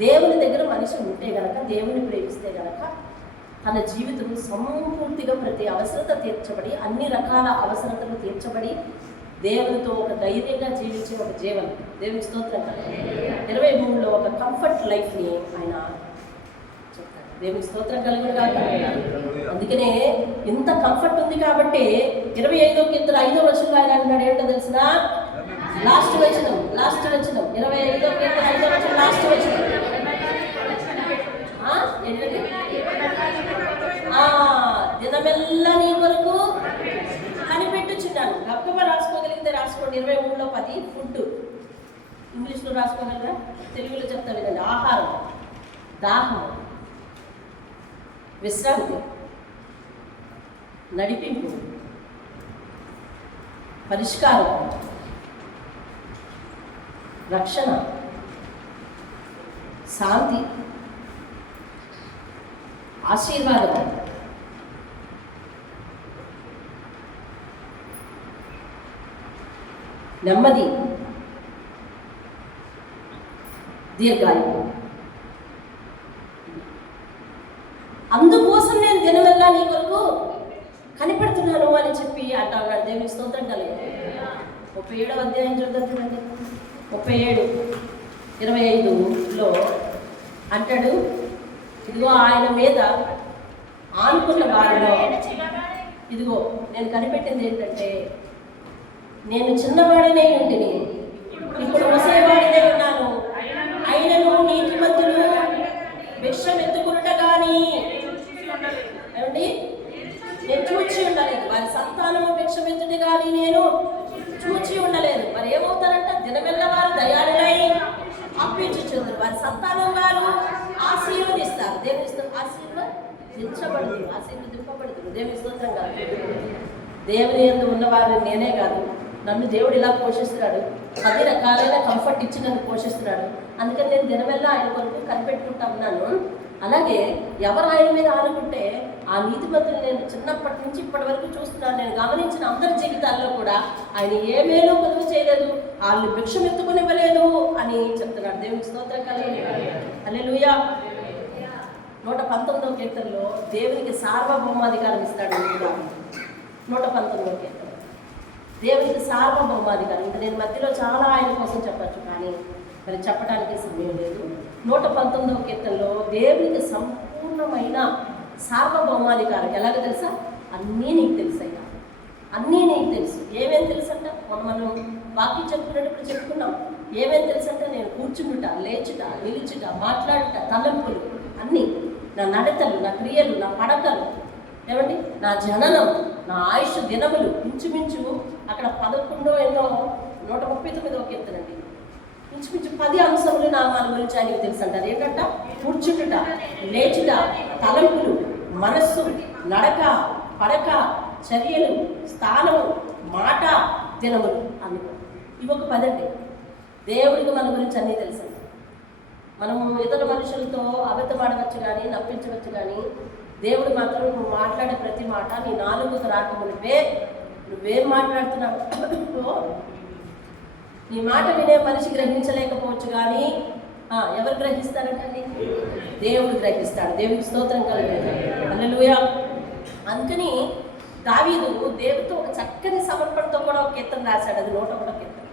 దేవుని దగ్గర మనిషి ఉంటే గనక, దేవుని ప్రేమిస్తే గనక తన జీవితం సంపూర్తిగా ప్రతి అవసరత తీర్చబడి, అన్ని రకాల అవసరతలు తీర్చబడి, దేవునితో ఒక ధైర్యంగా జీవించే ఒక జీవనం. దేవుని స్తోత్రం. 23లో ఒక కంఫర్ట్ లైఫ్ని ఆయన చెప్తారు. దేవుని స్తోత్రం కలుగును గాక. అందుకనే ఇంత కంఫర్ట్ ఉంది కాబట్టి 25వ కీర్తన 5వ వచనంలో ఆయన అంటాడు ఏంటో తెలిసిన లాస్ట్ వచనం 25వ కీర్తన 5వ వచనం లాస్ట్ వచనం దినమెల్లా నీ కొరకు కనిపెట్టుచున్నాను. గొప్పగా రాసుకోగలిగితే రాసుకోండి. 23లో 10 ఫుడ్, ఇంగ్లీష్లో రాసుకోగలరా, తెలుగులో చెప్తా వినండి. ఆహారం, దాహం, విశ్రాంతి, నడిపింపు, పరిష్కారం, రక్షణ, శాంతి, ఆశీర్వాదం, నెమ్మది, దీర్ఘాయువు. అందుకోసం నేను దినమెల్లా నీ కొరకు కనిపెడుతున్నాను అని చెప్పి అంటాడు. దేవునికి స్తోత్రం కలిగి 37వ అధ్యాయం చూద్దాం చూడండి. 37:25లో అంటాడు, ఇదిగో ఆయన మీద ఆనుకున్న వారిలో ఇదిగో నేను కనిపెట్టింది ఏంటంటే, నేను చిన్నవాడినే ఉంటిని, ఇప్పుడు ముసలివాడినే ఉన్నాను, అయినను నీతిమంతులు భిక్షమెత్తుకునుట కానీ ఏమండి నేను చూచి ఉండలేదు, వారి సంతానము భిక్షమెత్తుడు కానీ నేను చూచి ఉండలేదు. మరి ఏమవుతారంట, దినమెల్ల వారు దయాళులై అప్పించుచుందరు, వారి సంతానం వారు ఆశీర్వదిస్తారు. దేవుని ఆశీర్వదింపబడుతుంది. దేవుని స్తోత్రంగా. దేవుని యందు ఉన్నవారిని నేనే కాదు, నన్ను దేవుడు ఇలా పోషిస్తున్నాడు, 10 రకాలైన కంఫర్ట్ ఇచ్చి నన్ను పోషిస్తున్నాడు. అందుకని నేను దినమెల్లా ఆయన కొరకు కనిపెట్టుకుంటా ఉన్నాను. అలాగే ఎవరు ఆయన మీద ఆనుకుంటే ఆ నీతిమంతులు నేను చిన్నప్పటి నుంచి ఇప్పటి వరకు చూస్తున్నాను. నేను గమనించిన అందరి జీవితాల్లో కూడా ఆయన ఏ మేలు కొలువు చేయలేదు, వాళ్ళు భిక్షమెత్తుకునివ్వలేదు అని చెప్తున్నాడు. దేవునికి స్తోత్రం కలిగి. హల్లెలూయా. 119వ కీర్తనలో దేవునికి సార్వభౌమాధికారం ఇస్తాడు. 119వ కీర్తన దేవునికి సార్వభౌమాధికారం. ఇంకా నేను మధ్యలో చాలా ఆయన కోసం చెప్పచ్చు, కానీ మరి చెప్పడానికి సమయం లేదు. 119వ కీర్తనలో దేవునికి సంపూర్ణమైన సార్వభౌమాధికారం. ఎలాగో తెలుసా, అన్నీ నీకు తెలుసయ్యా, అన్నీ నీకు తెలుసు. ఏమేమి తెలుసంట, మనం వాక్యం చెప్పుకునేటప్పుడు చెప్పుకున్నాం. ఏమేమి తెలుసంట, నేను కూర్చుండుట, లేచుట, నిలుచుట, మాట్లాడుట, తలంపులు అన్నీ, నా నడతలు, నా క్రియలు, నా పడకలు, ఏమండి నా జననం, నా ఆయుష్ దినములు, ఇంచుమించు అక్కడ 139వ కీర్తనండి, ఇంచుమించు 10 అంశములు నామాల గురించి ఆయనకు తెలుసు అంటారు. ఏంటంట, కూర్చుంటుట, లేచుట, తలంపులు, మనస్సు, నడక, పడక, చర్యలు, స్థానము, మాట, దినములు అన్ని. ఇవి ఒక 10 అండి. దేవుడికి మన గురించి అన్నీ తెలుసు. మనము ఇతర మనుషులతో అబద్ధమాడవచ్చు కానీ, నవ్వించవచ్చు కానీ, దేవుడు మాత్రం నువ్వు మాట్లాడే ప్రతి మాట నీ నాలుగుకు రాకమునిపే నువ్వేం మాట్లాడుతున్నావు, నీ మాట వినే మనిషి గ్రహించలేకపోవచ్చు కానీ ఎవరు గ్రహిస్తారంటండి, దేవుడు గ్రహిస్తాడు. దేవుడికి స్తోత్రం కలుగుతుంది. హల్లెలూయా. అందుకని దావీదు దేవుడితో ఒక చక్కని సమర్పణతో కూడా ఒక కీర్తన రాశాడు. అది 101వ కీర్తన.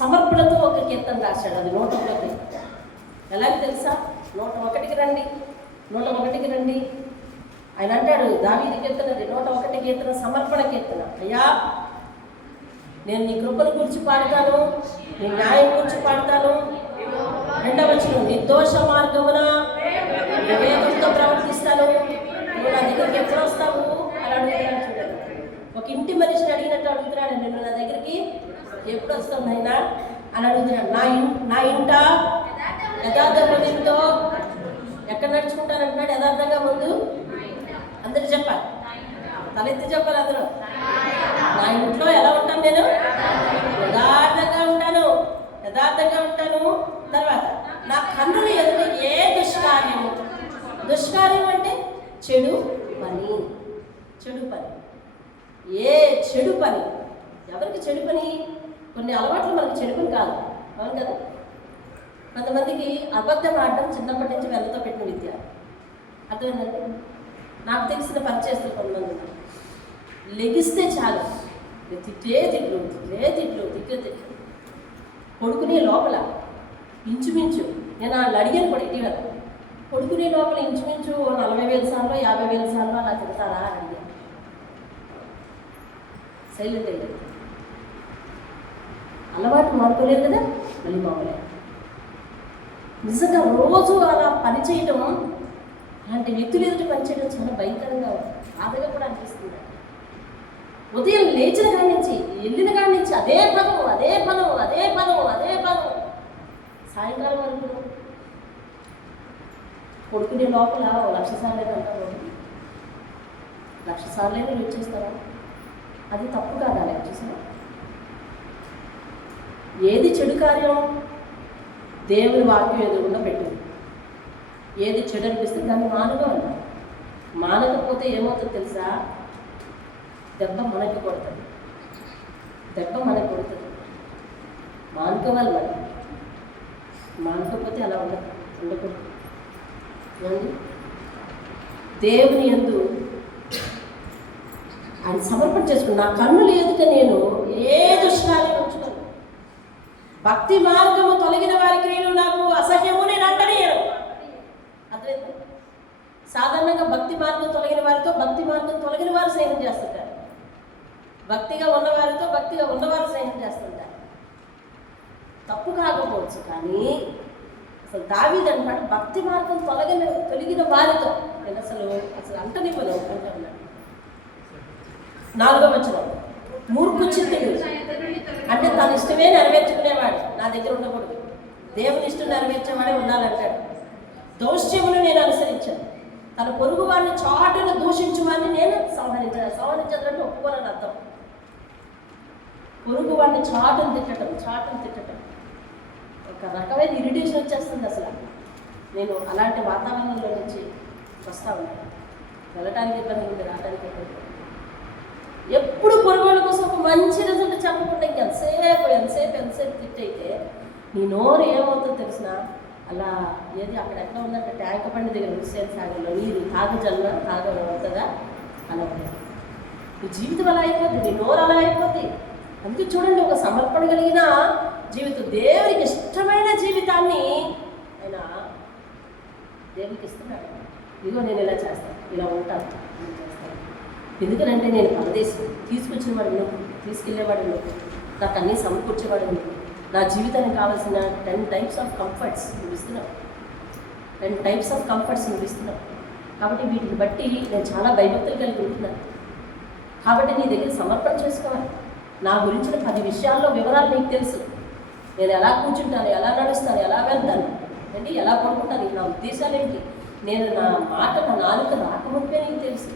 సమర్పణతో ఒక కీర్తన రాశాడు. అది 101వ కీర్తన. ఎలాగ తెలుసా, 101కి రండి, 101కి రండి. ఆయన అంటాడు, దావీదు కీర్తన 101 కీర్తన సమర్పణ కీర్తన. అయ్యా నేను నీ కృపను గురించి పాడతాను, నీ న్యాయం గురించి పాడతాను. 2వ వచనం, నిర్దోష మార్గమున వివేకంతో ప్రవర్తిస్తాను. నువ్వు నా దగ్గరికి ఎప్పుడు వస్తావు అని అడుగుతున్నాడు. చూడండి, ఒక ఇంటి మనిషిని అడిగినట్టు అడుగుతున్నాడు. నేను నా దగ్గరికి ఎప్పుడు వస్తావు నాయనా అని అడుగుతున్నాడు. నా ఇంట యథార్థ హృదయంతో ఎక్కడ నడుచుకుంటానంటున్నాడు. యథార్థంగా ముందు అందరూ చెప్పాలి, తలెత్తి చెప్పాలి అందరూ. నా ఇంట్లో ఎలా ఉంటాను, నేను యథార్థంగా ఉంటాను, యథార్థంగా ఉంటాను. తర్వాత నా కన్నులు ఎదురు ఏ దుష్కార్యము, దుష్కార్యం అంటే చెడు పని, చెడు పని, ఏ చెడు పని. ఎవరికి చెడు పని? కొన్ని అలవాట్లు మనకి చెడు పని కాదు, అవును కదా. కొంతమందికి అబద్ధం ఆడడం చిన్నప్పటి నుంచి వెన్నతో పెట్టిన విద్య. అర్థమైందండి. నాకు తెలిసిన పని చేస్తారు కొంతమంది. లెగిస్తే చాలు తిట్టే తిట్లు, కొడుకునే లోపల ఇంచుమించు. నేను వాళ్ళు అడిగాను కూడా ఇటీవల, పడుకునే లోపల ఇంచుమించు 40,000 సార్లు 50,000 సార్లు అలా తిడతారా అని అడిగాను. సైలెంట్ అయ్యారు. అలవాటు మానుకోలేదు కదా, మళ్ళీ మామూలే. నిజంగా రోజు అలా పని చేయటం, అలాంటి వ్యక్తులు ఎదుటి పనిచేయడం చాలా భయంకరంగా బాధగా కూడా అనిపిస్తుంది. ఉదయం లేచిన కాడి నుంచి వెళ్ళిన కాడి నుంచి అదే పదం అదే పదం అదే పదం అదే పదం, సాయంకాలం వరకు కొడుకునే లోపల 1,00,000 సార్లు అంటారు. 1,00,000 సార్లు యూజ్ చేస్తారా? అది తప్పు కాదా? చూసారా, ఏది చెడు కార్యం దేవుని వాక్యం ఎదురుకుండా పెట్టింది. ఏది చెడు అనిపిస్తే దాన్ని మానుకోవాలి. మానకపోతే ఏమవుతుందో తెలుసా? దెబ్బ మనకి కొడుతుంది, దెబ్బ మనకి కొడుతుంది. మానుకోవాలి. మరి మానుకోకపోతే అలా ఉండకూడదు. దేవుని యందు ఆయన సమర్పణ చేసుకుని, నా కన్నులు ఎదుట నేను ఏ దుష్టాన్ని ఉంచుకోను. భక్తి మార్గము తొలగిన వారికి నేను నాకు అసహ్యము నేను అంటనేయను. అర్థమైంది? సాధారణంగా భక్తి మార్గం తొలగిన వారితో భక్తి మార్గం తొలగిన వారు స్నేహం చేస్తుంటారు. భక్తిగా ఉన్నవారితో భక్తిగా ఉన్నవారు స్నేహం చేస్తుంటారు. తప్పు కాకపోవచ్చు, కానీ అసలు దావీదు అంటాడు, భక్తి మార్గం తొలగిన వారితో నేను అసలు అంటనివ్వను అంటున్నాడు. 4వ వచనం, మూర్ఖు చిత్తుడు అంటే తన ఇష్టమే నెరవేర్చుకునేవాడు నా దగ్గర ఉండకూడదు, దేవుని ఇష్టం నెరవేర్చేవాడే ఉండాలంటాడు. దౌష్యమును నేను అనుసరించాను, తన పొరుగు వారిని చాటును దూషించువాడిని నేను సంహరించాలంటే ఒప్పుకోవాలని అర్థం. పొరుగు వాడిని చాటును తిట్టడం ఒక రకమైన ఇరిటేషన్ వచ్చేస్తుంది. అసలు నేను అలాంటి వాతావరణంలో నుంచి వస్తూ ఉంటాను. వెళ్ళటానికి ఇబ్బంది ఉంది, రావడానికి ఇబ్బంది. ఎప్పుడు పొరుగుల కోసం ఒక మంచి రిజల్ట్ చెప్పకుండా ఎంతసేపు తిట్టయితే నీ నోరు ఏమవుతుందో తెలిసిన అలా ఏది అక్కడెక్కడ ఉందంటే ట్యాంక్ బండి దగ్గర హుస్సేన్ సాగర్లో నీరు తాగవుతుందా అలా ఉంటుంది. నీ జీవితం అలా అయిపోద్ది, నీ నోరు అలా అయిపోద్ది. అందుకే చూడండి, ఒక సమర్పణ కలిగిన జీవితం, దేవునికి ఇష్టమైన జీవితాన్ని ఆయన దేవునికి ఇస్తున్నాడు. ఇదిగో నేను ఇలా చేస్తాను, ఇలా ఉంటాను, నేను చేస్తాను. ఎందుకనంటే నేను పరదేశం తీసుకొచ్చిన వాడు నువ్వు, తీసుకెళ్లేవాడు నువ్వు, నాకు అన్నీ సమకూర్చేవాడు నువ్వు. నా జీవితానికి కావాల్సిన 10 టైప్స్ ఆఫ్ కంఫర్ట్స్ నువ్వు ఇస్తున్నావు. 10 టైప్స్ ఆఫ్ కంఫర్ట్స్ నువ్వు ఇస్తున్నావు. కాబట్టి వీటిని బట్టి నేను చాలా భయభక్తులు కలిగి ఉంటున్నాను. కాబట్టి నీ దగ్గర సమర్పణ చేసుకోవాలి. నా గురించిన 10 విషయాల్లో వివరాలు నీకు తెలుసు. నేను ఎలా కూర్చుంటాను, ఎలా నడుస్తాను, ఎలా వెళ్తాను, ఏంటి, ఎలా పడుకుంటాను, నా ఉద్దేశాలు ఏంటి, నేను నా నాలుక రాకముందే నీకు తెలుసు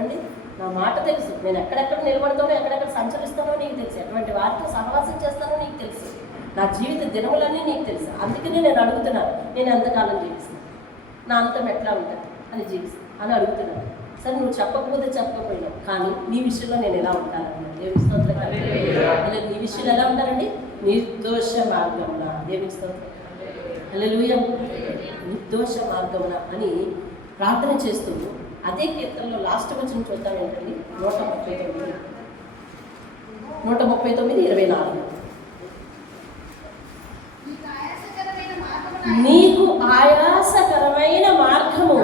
అండి. నా మాట తెలుసు, నేను ఎక్కడెక్కడ నిలబడతానో ఎక్కడెక్కడ సంచరిస్తానో నీకు తెలుసు, ఎటువంటి వారితో సహవాసం చేస్తానో నీకు తెలుసు, నా జీవిత దినములన్నీ నీకు తెలుసు. అందుకనే నేను అడుగుతున్నాను, నేను ఎంతకాలం జీవిస్తాను, నా అంతం ఎట్లా ఉంటుంది అని అని అడుగుతున్నాను. సరే, నువ్వు చెప్పకపోయినా కానీ నీ విషయంలో నేను ఎలా ఉంటానండి? దేవుని స్తోత్రం. అలా నీ విషయంలో ఎలా ఉంటానండి? నిర్దోష మార్గమున. దేవుని స్తోత్రం. హల్లెలూయా. నిర్దోష మార్గమున అని ప్రార్థన చేస్తూ అదే కీర్తనలో లాస్ట్ వచనం చూద్దాం ఏంటండి, 139:24. నీకు ఆయాసకరమైన మార్గము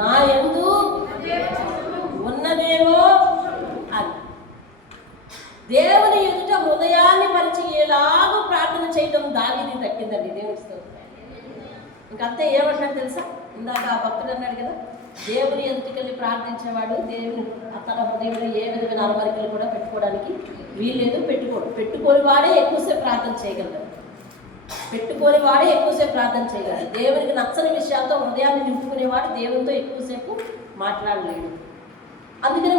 నా యందు ఉన్నదేమో అని. దేవుని ఎదుట హృదయాన్ని మరిచి ఎలాగో ప్రార్థన చేయడం దావీదుకి దక్కిందండి. దేవుని స్తోత్రం. ఇంకంతే ఏమంటాడు తెలుసా? ఇందాక ఆ భక్తుడు అన్నాడు కదా, దేవుని ఎదుటికెళ్ళి ప్రార్థించేవాడు దేవుని తన హృదయంలో ఏ విధమైన అలమరికలు కూడా పెట్టుకోవడానికి వీల్లేదు, పెట్టుకోని వాడే ఎక్కువసేపు ప్రార్థన చేయగలరు. దేవునికి నచ్చని విషయాలతో హృదయాన్ని నింపుకునేవాడు దేవునితో ఎక్కువసేపు మాట్లాడలేడు. అందుకని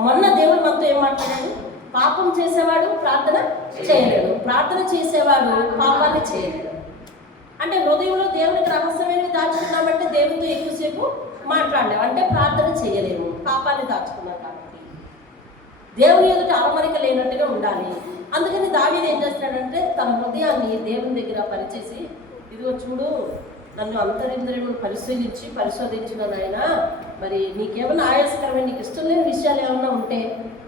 మొన్న దేవుడు మనతో ఏం మాట్లాడాడు? పాపం చేసేవాడు ప్రార్థన చేయలేడు, ప్రార్థన చేసేవాడు పాపాన్ని చేయలేడు. అంటే హృదయంలో దేవునికి రహస్యమైనవి దాచుకున్నామంటే దేవునితో ఎక్కువసేపు మాట్లాడలేము, అంటే ప్రార్థన చేయలేము, పాపాన్ని దాచుకున్నాం. కాబట్టి దేవుని ఎదుట అలమరిక లేనట్టుగా ఉండాలి. అందుకని దావీదు ఏం చేస్తాడంటే తన హృదయాన్ని దేవుని దగ్గర పరిచేసి, ఇదిగో చూడు, నన్ను అంతరింద్రియమును పరిశోధించిన నాయన, మరి నీకేమైనా ఆయాసకరమైన నీకు ఇష్టం లేని విషయాలు ఏమైనా ఉంటే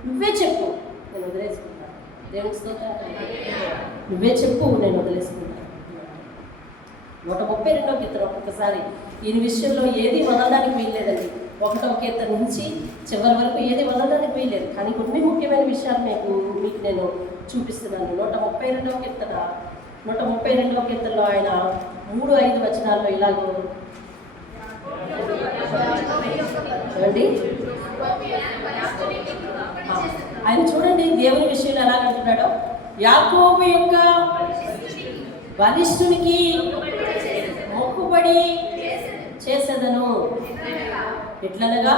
నువ్వే చెప్పు, నేను వదిలేసుకుంటాను. దేవుని స్తోత్రం. నువ్వే చెప్పు, నేను వదిలేసుకుంటాను. 132వ కీర్తన ఒక్కొక్కసారి ఈ విషయంలో ఏది వదలడానికి వీల్లేదండి. 1వ కీర్తన నుంచి చివరి వరకు ఏది వదలడానికి వీల్లేదు. కానీ కొన్ని ముఖ్యమైన విషయాలు మీకు నేను చూపిస్తున్నాను. 132వ కీర్తనలో ఆయన 3-5 వచనాల్లో ఇలాగో చూడండి. ఆయన చూడండి దేవుని విషయంలో ఎలాగంటున్నాడో, యాకోబు యొక్క బలిష్ఠునికి మొక్కుబడి చేసేదను. ఎట్లనగా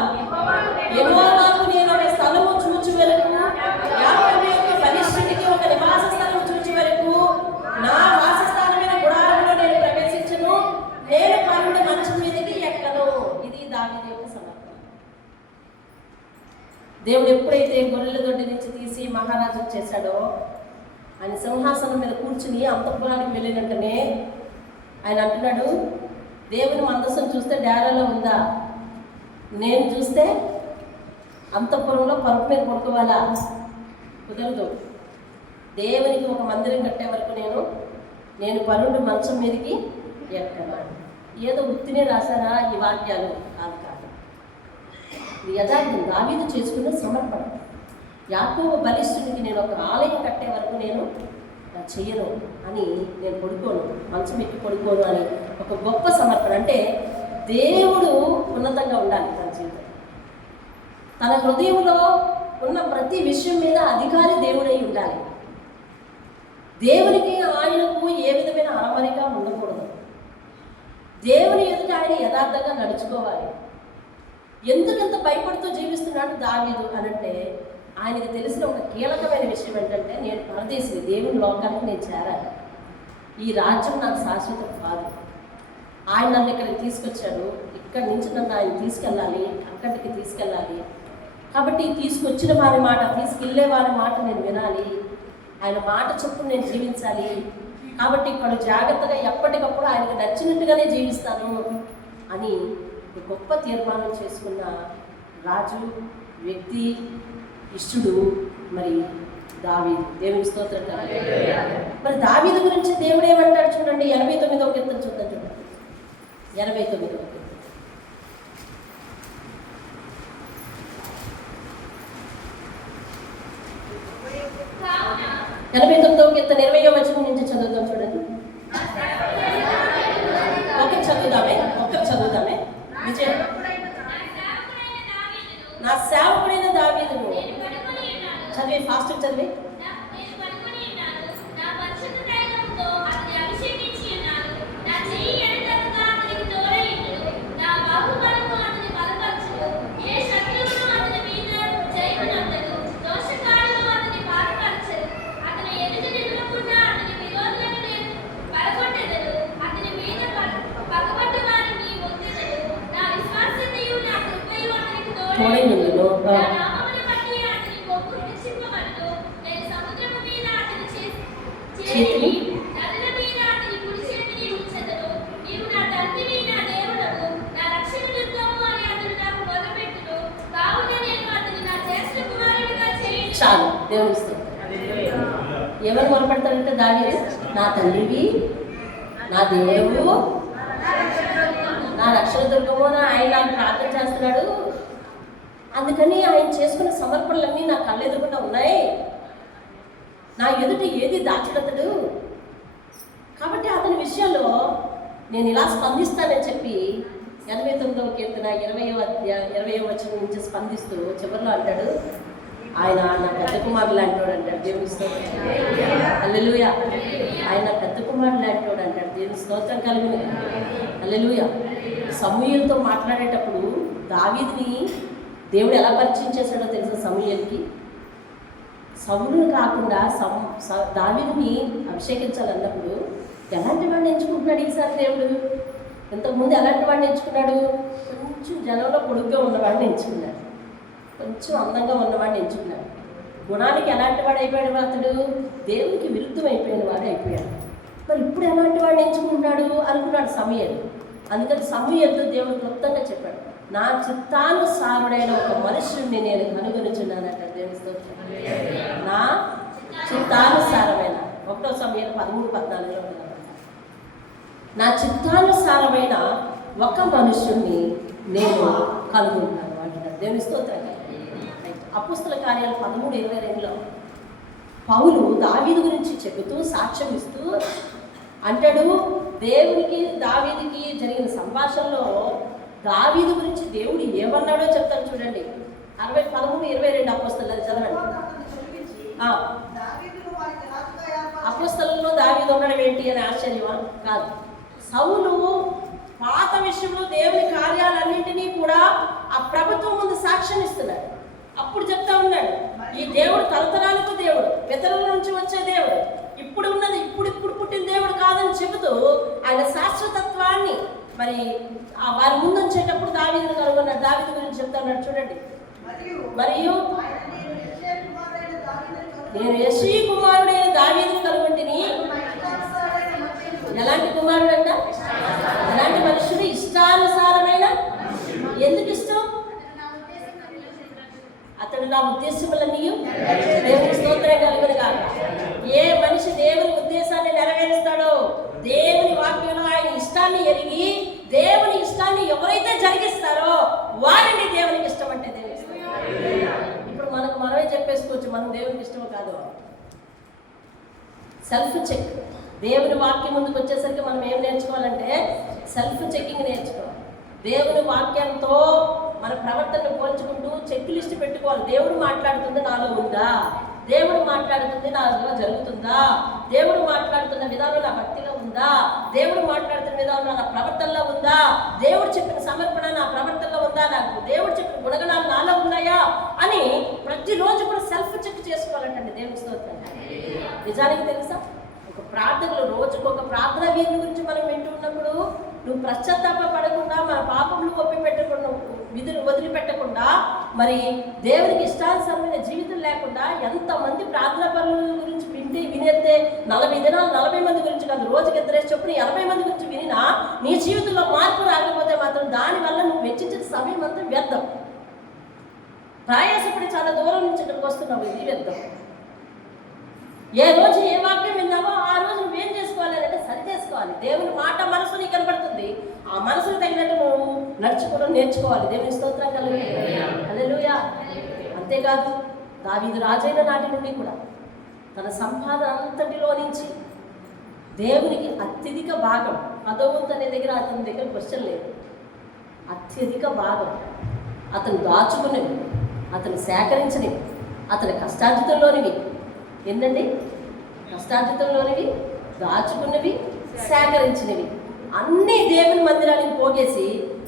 యెహోవాకు నేను ఒక స్థలము చూచు వరకు, యాకోబు యొక్క బలిష్ఠునికి ఒక నివాస స్థలము చూచు వరకు నా వాసస్థానమైన గుడారంలో నేను ప్రవేశించను, నేను పరుడి మంచం మీదకి ఎక్కను. ఇది దావీదు యొక్క సమర్పణ. దేవుడు ఎప్పుడైతే గొర్రెల దొడ్డి నుంచి తీసి మహారాజు చేశాడో, ఆయన సింహాసనం మీద కూర్చుని అంతఃపురానికి వెళ్ళిన వెంటనే ఆయన అంటున్నాడు, దేవుని మందసం చూస్తే డేరాలో ఉందా, నేను చూస్తే అంతఃపురంలో పరుపు మీద పడుకోవాలా? కుదరదు. దేవునికి ఒక మందిరం కట్టే వరకు నేను పరుడు మంచం మీదకి ఎక్కను. ఏదో ఉత్తినే రాశారా ఈ వాక్యాలు? కాదు. ఇది యథార్థం. దావీదు చేసుకున్న సమర్పణ. యాకోబు బలిష్ఠునికి నేను ఒక ఆలయం కట్టే వరకు నేను చెయ్యను అని, నేను పడుకోను, మంచం ఎక్కి పడుకోను అని ఒక గొప్ప సమర్పణ. అంటే దేవుడు ఉన్నతంగా ఉండాలి తన జీవితం. తన హృదయంలో ఉన్న ప్రతి విషయం మీద అధికారి దేవుడై ఉండాలి. దేవునికి ఆయనకు ఏ విధమైన అరమరిక ఉండకూడదు. దేవుని ఎదుట ఆయన యథార్థంగా నడుచుకోవాలి. ఎందుకంత భయపడుతూ జీవిస్తున్నాడు దావీదు అనంటే, ఆయనకు తెలిసిన ఒక కీలకమైన విషయం ఏంటంటే, నేను పరదేశిని, దేవుని లోకానికి నేను చేరాను, ఈ రాజ్యం నాకు శాశ్వతం కాదు. ఆయన నన్ను ఇక్కడికి తీసుకొచ్చాడు, ఇక్కడి నుంచి నన్ను ఆయన తీసుకెళ్ళాలి, అక్కడికి తీసుకెళ్ళాలి. కాబట్టి తీసుకొచ్చిన వారి మాట, తీసుకెళ్ళే వారి మాట నేను వినాలి, ఆయన మాట చొప్పున నేను జీవించాలి. కాబట్టి ఇక్కడ జాగ్రత్తగా ఎప్పటికప్పుడు ఆయనకు నచ్చినట్టుగానే జీవిస్తాను అని గొప్ప తీర్మానం చేసుకున్న రాజు, వ్యక్తి, ఇష్టుడు మరి దావీదు. దేవుని స్తోత్రం. మరి దావీదు గురించి దేవుడు ఏమంటాడు చూడండి. 89వ కీర్తన చూద్దాం. చూడండి 89వ కీర్తన. 89వ కీర్తన 20వ వచనం నుంచి చదువుతాం చూడండి. ఒకటి చదువుదామే. విజయం. నా సేవకుడైన దావీదును చదివి, ఫాస్ట్ చదివి. చాలు. దేవుని ఎవరు మొరపెడతాడంటే దావీదు, నా తండ్రివి, నా దేవుడు, నా రక్షణ దుర్గము, ఆయన నాకు ప్రార్థన చేస్తున్నాడు. అందుకని ఆయన చేసుకున్న సమర్పణలన్నీ నా కళ్ళెదురుకుండా ఉన్నాయి. నా ఎదుట ఏది దాచిడతడు. కాబట్టి అతని విషయంలో నేను ఇలా స్పందిస్తానని చెప్పి 89వ కీర్తన 20వ వచనం నుంచి స్పందిస్తూ చివరిలో అంటాడు, ఆయన నా పెద్ద కుమారుడు లాంటోడు అంటాడు. దేవుని స్తోత్రం. హల్లెలూయా. ఆయన పెద్ద కుమారుడు లాంటోడు అంటాడు. దేవుని స్తోత్రం కలుగును. హల్లెలూయా. సమూయేలుతో మాట్లాడేటప్పుడు దావీదుని దేవుడు ఎలా పరిచయం చేశాడో తెలుసా? సమూయేలుకి సౌలుని కాకుండా దావీదుని అభిషేకించాలన్నప్పుడు ఎలాంటి వాడిని ఎంచుకుంటున్నాడు ఈసారి దేవుడు? ఇంతకుముందు ఎలాంటి వాడిని ఎంచుకున్నాడు? కొంచెం జనంలో పొడుగ్గా ఉన్నవాడిని ఎంచుకున్నాడు, కొంచెం అందంగా ఉన్నవాడిని ఎంచుకున్నాడు. గుణానికి ఎలాంటి వాడు అయిపోయాడు అతడు? దేవునికి విరుద్ధం అయిపోయిన వాడు అయిపోయాడు. మరి ఇప్పుడు ఎలాంటి వాడిని ఎంచుకుంటున్నాడు అనుకున్నాడు సమూయేలు. అందుకని సమూయేలుతో దేవుడు క్లుప్తంగా చెప్పాడు, నా చిత్తానుసారుడైన ఒక మనుషుడిని నేను కనుగొనుచున్నానంట. దేవుని స్తోత్రం. నా చిత్తానుసారమైన 1 సమూయేలు 13-14 ఉంటుంది. నా చిత్తానుసారమైన ఒక మనుషుణ్ణి నేను కనుగొంటాను అంటున్నాడు. దేవుని స్తోత్రం. అపోస్తల కార్యాలు 13:22లో పౌలు దావీదు గురించి చెబుతూ సాక్ష్యం ఇస్తూ అంటాడు, దేవునికి దావీదుకి జరిగిన సంభాషణలో దావీదు గురించి దేవుడు ఏమన్నాడో చెప్తాను చూడండి. 13:22 అపోస్తలు చదవండి. అపోస్తలలో దావీదు ఉండడం ఏంటి అని ఆశ్చర్యమా? కాదు. సౌలు పాత విషయంలో దేవుని కార్యాలన్నింటినీ కూడా ఆ ప్రభుత్వం ముందు సాక్ష్యం ఇస్తున్నాడు. అప్పుడు చెప్తా ఉన్నాడు, ఈ దేవుడు తరతరాలకు దేవుడు, పితరుల నుంచి వచ్చే దేవుడు, ఇప్పుడు ఉన్నది ఇప్పుడు పుట్టిన దేవుడు కాదని చెబుతూ ఆయన శాశ్వతత్వాన్ని మరి వారి ముందు వచ్చేటప్పుడు దావీదును కనుగొన్నాడు. దావీదు గురించి చెప్తా ఉన్నాడు చూడండి. మరియు నేను యెష్షయి కుమారుడైన దావీదును కనుగొంటిని. ఎలాంటి కుమారుడు అంట? ఎలాంటి మనుషుడు? ఇష్టానుసారమైన. ఎందుకు ఇష్టం? అతడు నా ఉద్దేశములన్నీ దేవుని స్తోత్రం కలుగును గాక. ఏ మనిషి దేవుని ఉద్దేశాన్ని నెరవేరుస్తాడో, దేవుని వాక్యంలో ఆయన ఇష్టాన్ని ఎరిగి దేవుని ఇష్టాన్ని ఎవరైతే జరిగిస్తారో వారిని దేవునికి ఇష్టం అంటే దేవుని ఇష్టం. ఇప్పుడు మనమే చెప్పేసుకోవచ్చు మనం దేవునికి ఇష్టం కాదు. Self check. దేవుని వాక్యం ముందుకు వచ్చేసరికి మనం ఏం నేర్చుకోవాలంటే సెల్ఫ్ చెకింగ్ నేర్చుకోవాలి. దేవుని వాక్యంతో మన ప్రవర్తనను పోల్చుకుంటూ చెక్ లిస్ట్ పెట్టుకోవాలి. దేవుడు మాట్లాడుతుంది నాలో ఉందా? దేవుడు మాట్లాడుతుంది నాలో జరుగుతుందా? దేవుడు మాట్లాడుతున్న విధానం నా భక్తిలో ఉందా? దేవుడు మాట్లాడుతున్న విధానం నా ప్రవర్తనలో ఉందా? దేవుడు చెప్పిన సమర్పణ నా ప్రవర్తనలో ఉందా? నాకు దేవుడు చెప్పిన గుణగణాలు నాలో ఉన్నాయా అని ప్రతిరోజు కూడా సెల్ఫ్ చెక్ చేసుకోవాలంటండి. దేవుని స్తోత్రం. నిజానికి తెలుసా, ఒక ప్రార్థనలో రోజుకు ఒక ప్రార్థన వీరిని గురించి మనం వింటూ ఉన్నప్పుడు నువ్వు పశ్చాత్తాప పడకుండా, మన పాపములు ఒప్పిపెట్టకుండా, విధులు వదిలిపెట్టకుండా, మరి దేవునికి ఇష్టానుసారమైన జీవితం లేకుండా ఎంతమంది ప్రార్థన పనుల గురించి వినేస్తే 40 దినాలు 40 మంది గురించి కాదు, రోజుకి 2 చొప్పున 80 మంది గురించి వినినా నీ జీవితంలో మార్పు రాకపోతే మాత్రం దానివల్ల నువ్వు వెచ్చించిన సమయం అంతా వ్యర్థం. ప్రయాసపడి చాలా దూరం నుంచి ఇక్కడికి వస్తున్నావు, ఇది వ్యర్థం. ఏ రోజు ఏ వాక్యం విన్నావో ఆ రోజు నువ్వేం చేసుకోవాలి అంటే సరి చేసుకోవాలి. దేవుని మాట మనసు నీకు కనబడుతుంది, ఆ మనసుకు తగినట్టు నువ్వు నడుచుకోవడం నేర్చుకోవాలి. దేవుని స్తోత్రం కలుగు. హల్లెలూయా. అంతేకాదు దావీదు రాజైన నాటి నుండి కూడా తన సంపాదన అంతటిలో నుంచి దేవునికి అత్యధిక భాగం, 10వ వంతు అనే దగ్గర అతని దగ్గర క్వశ్చన్ లేదు, అత్యధిక భాగం అతను దాచుకునేవి, అతను సేకరించినవి, అతని కష్టార్జితంలోనివి. ఏంటండి? కష్టార్జితంలోనివి, దాచుకున్నవి, సేకరించినవి అన్నీ దేవుని మందిరానికి పోగేసి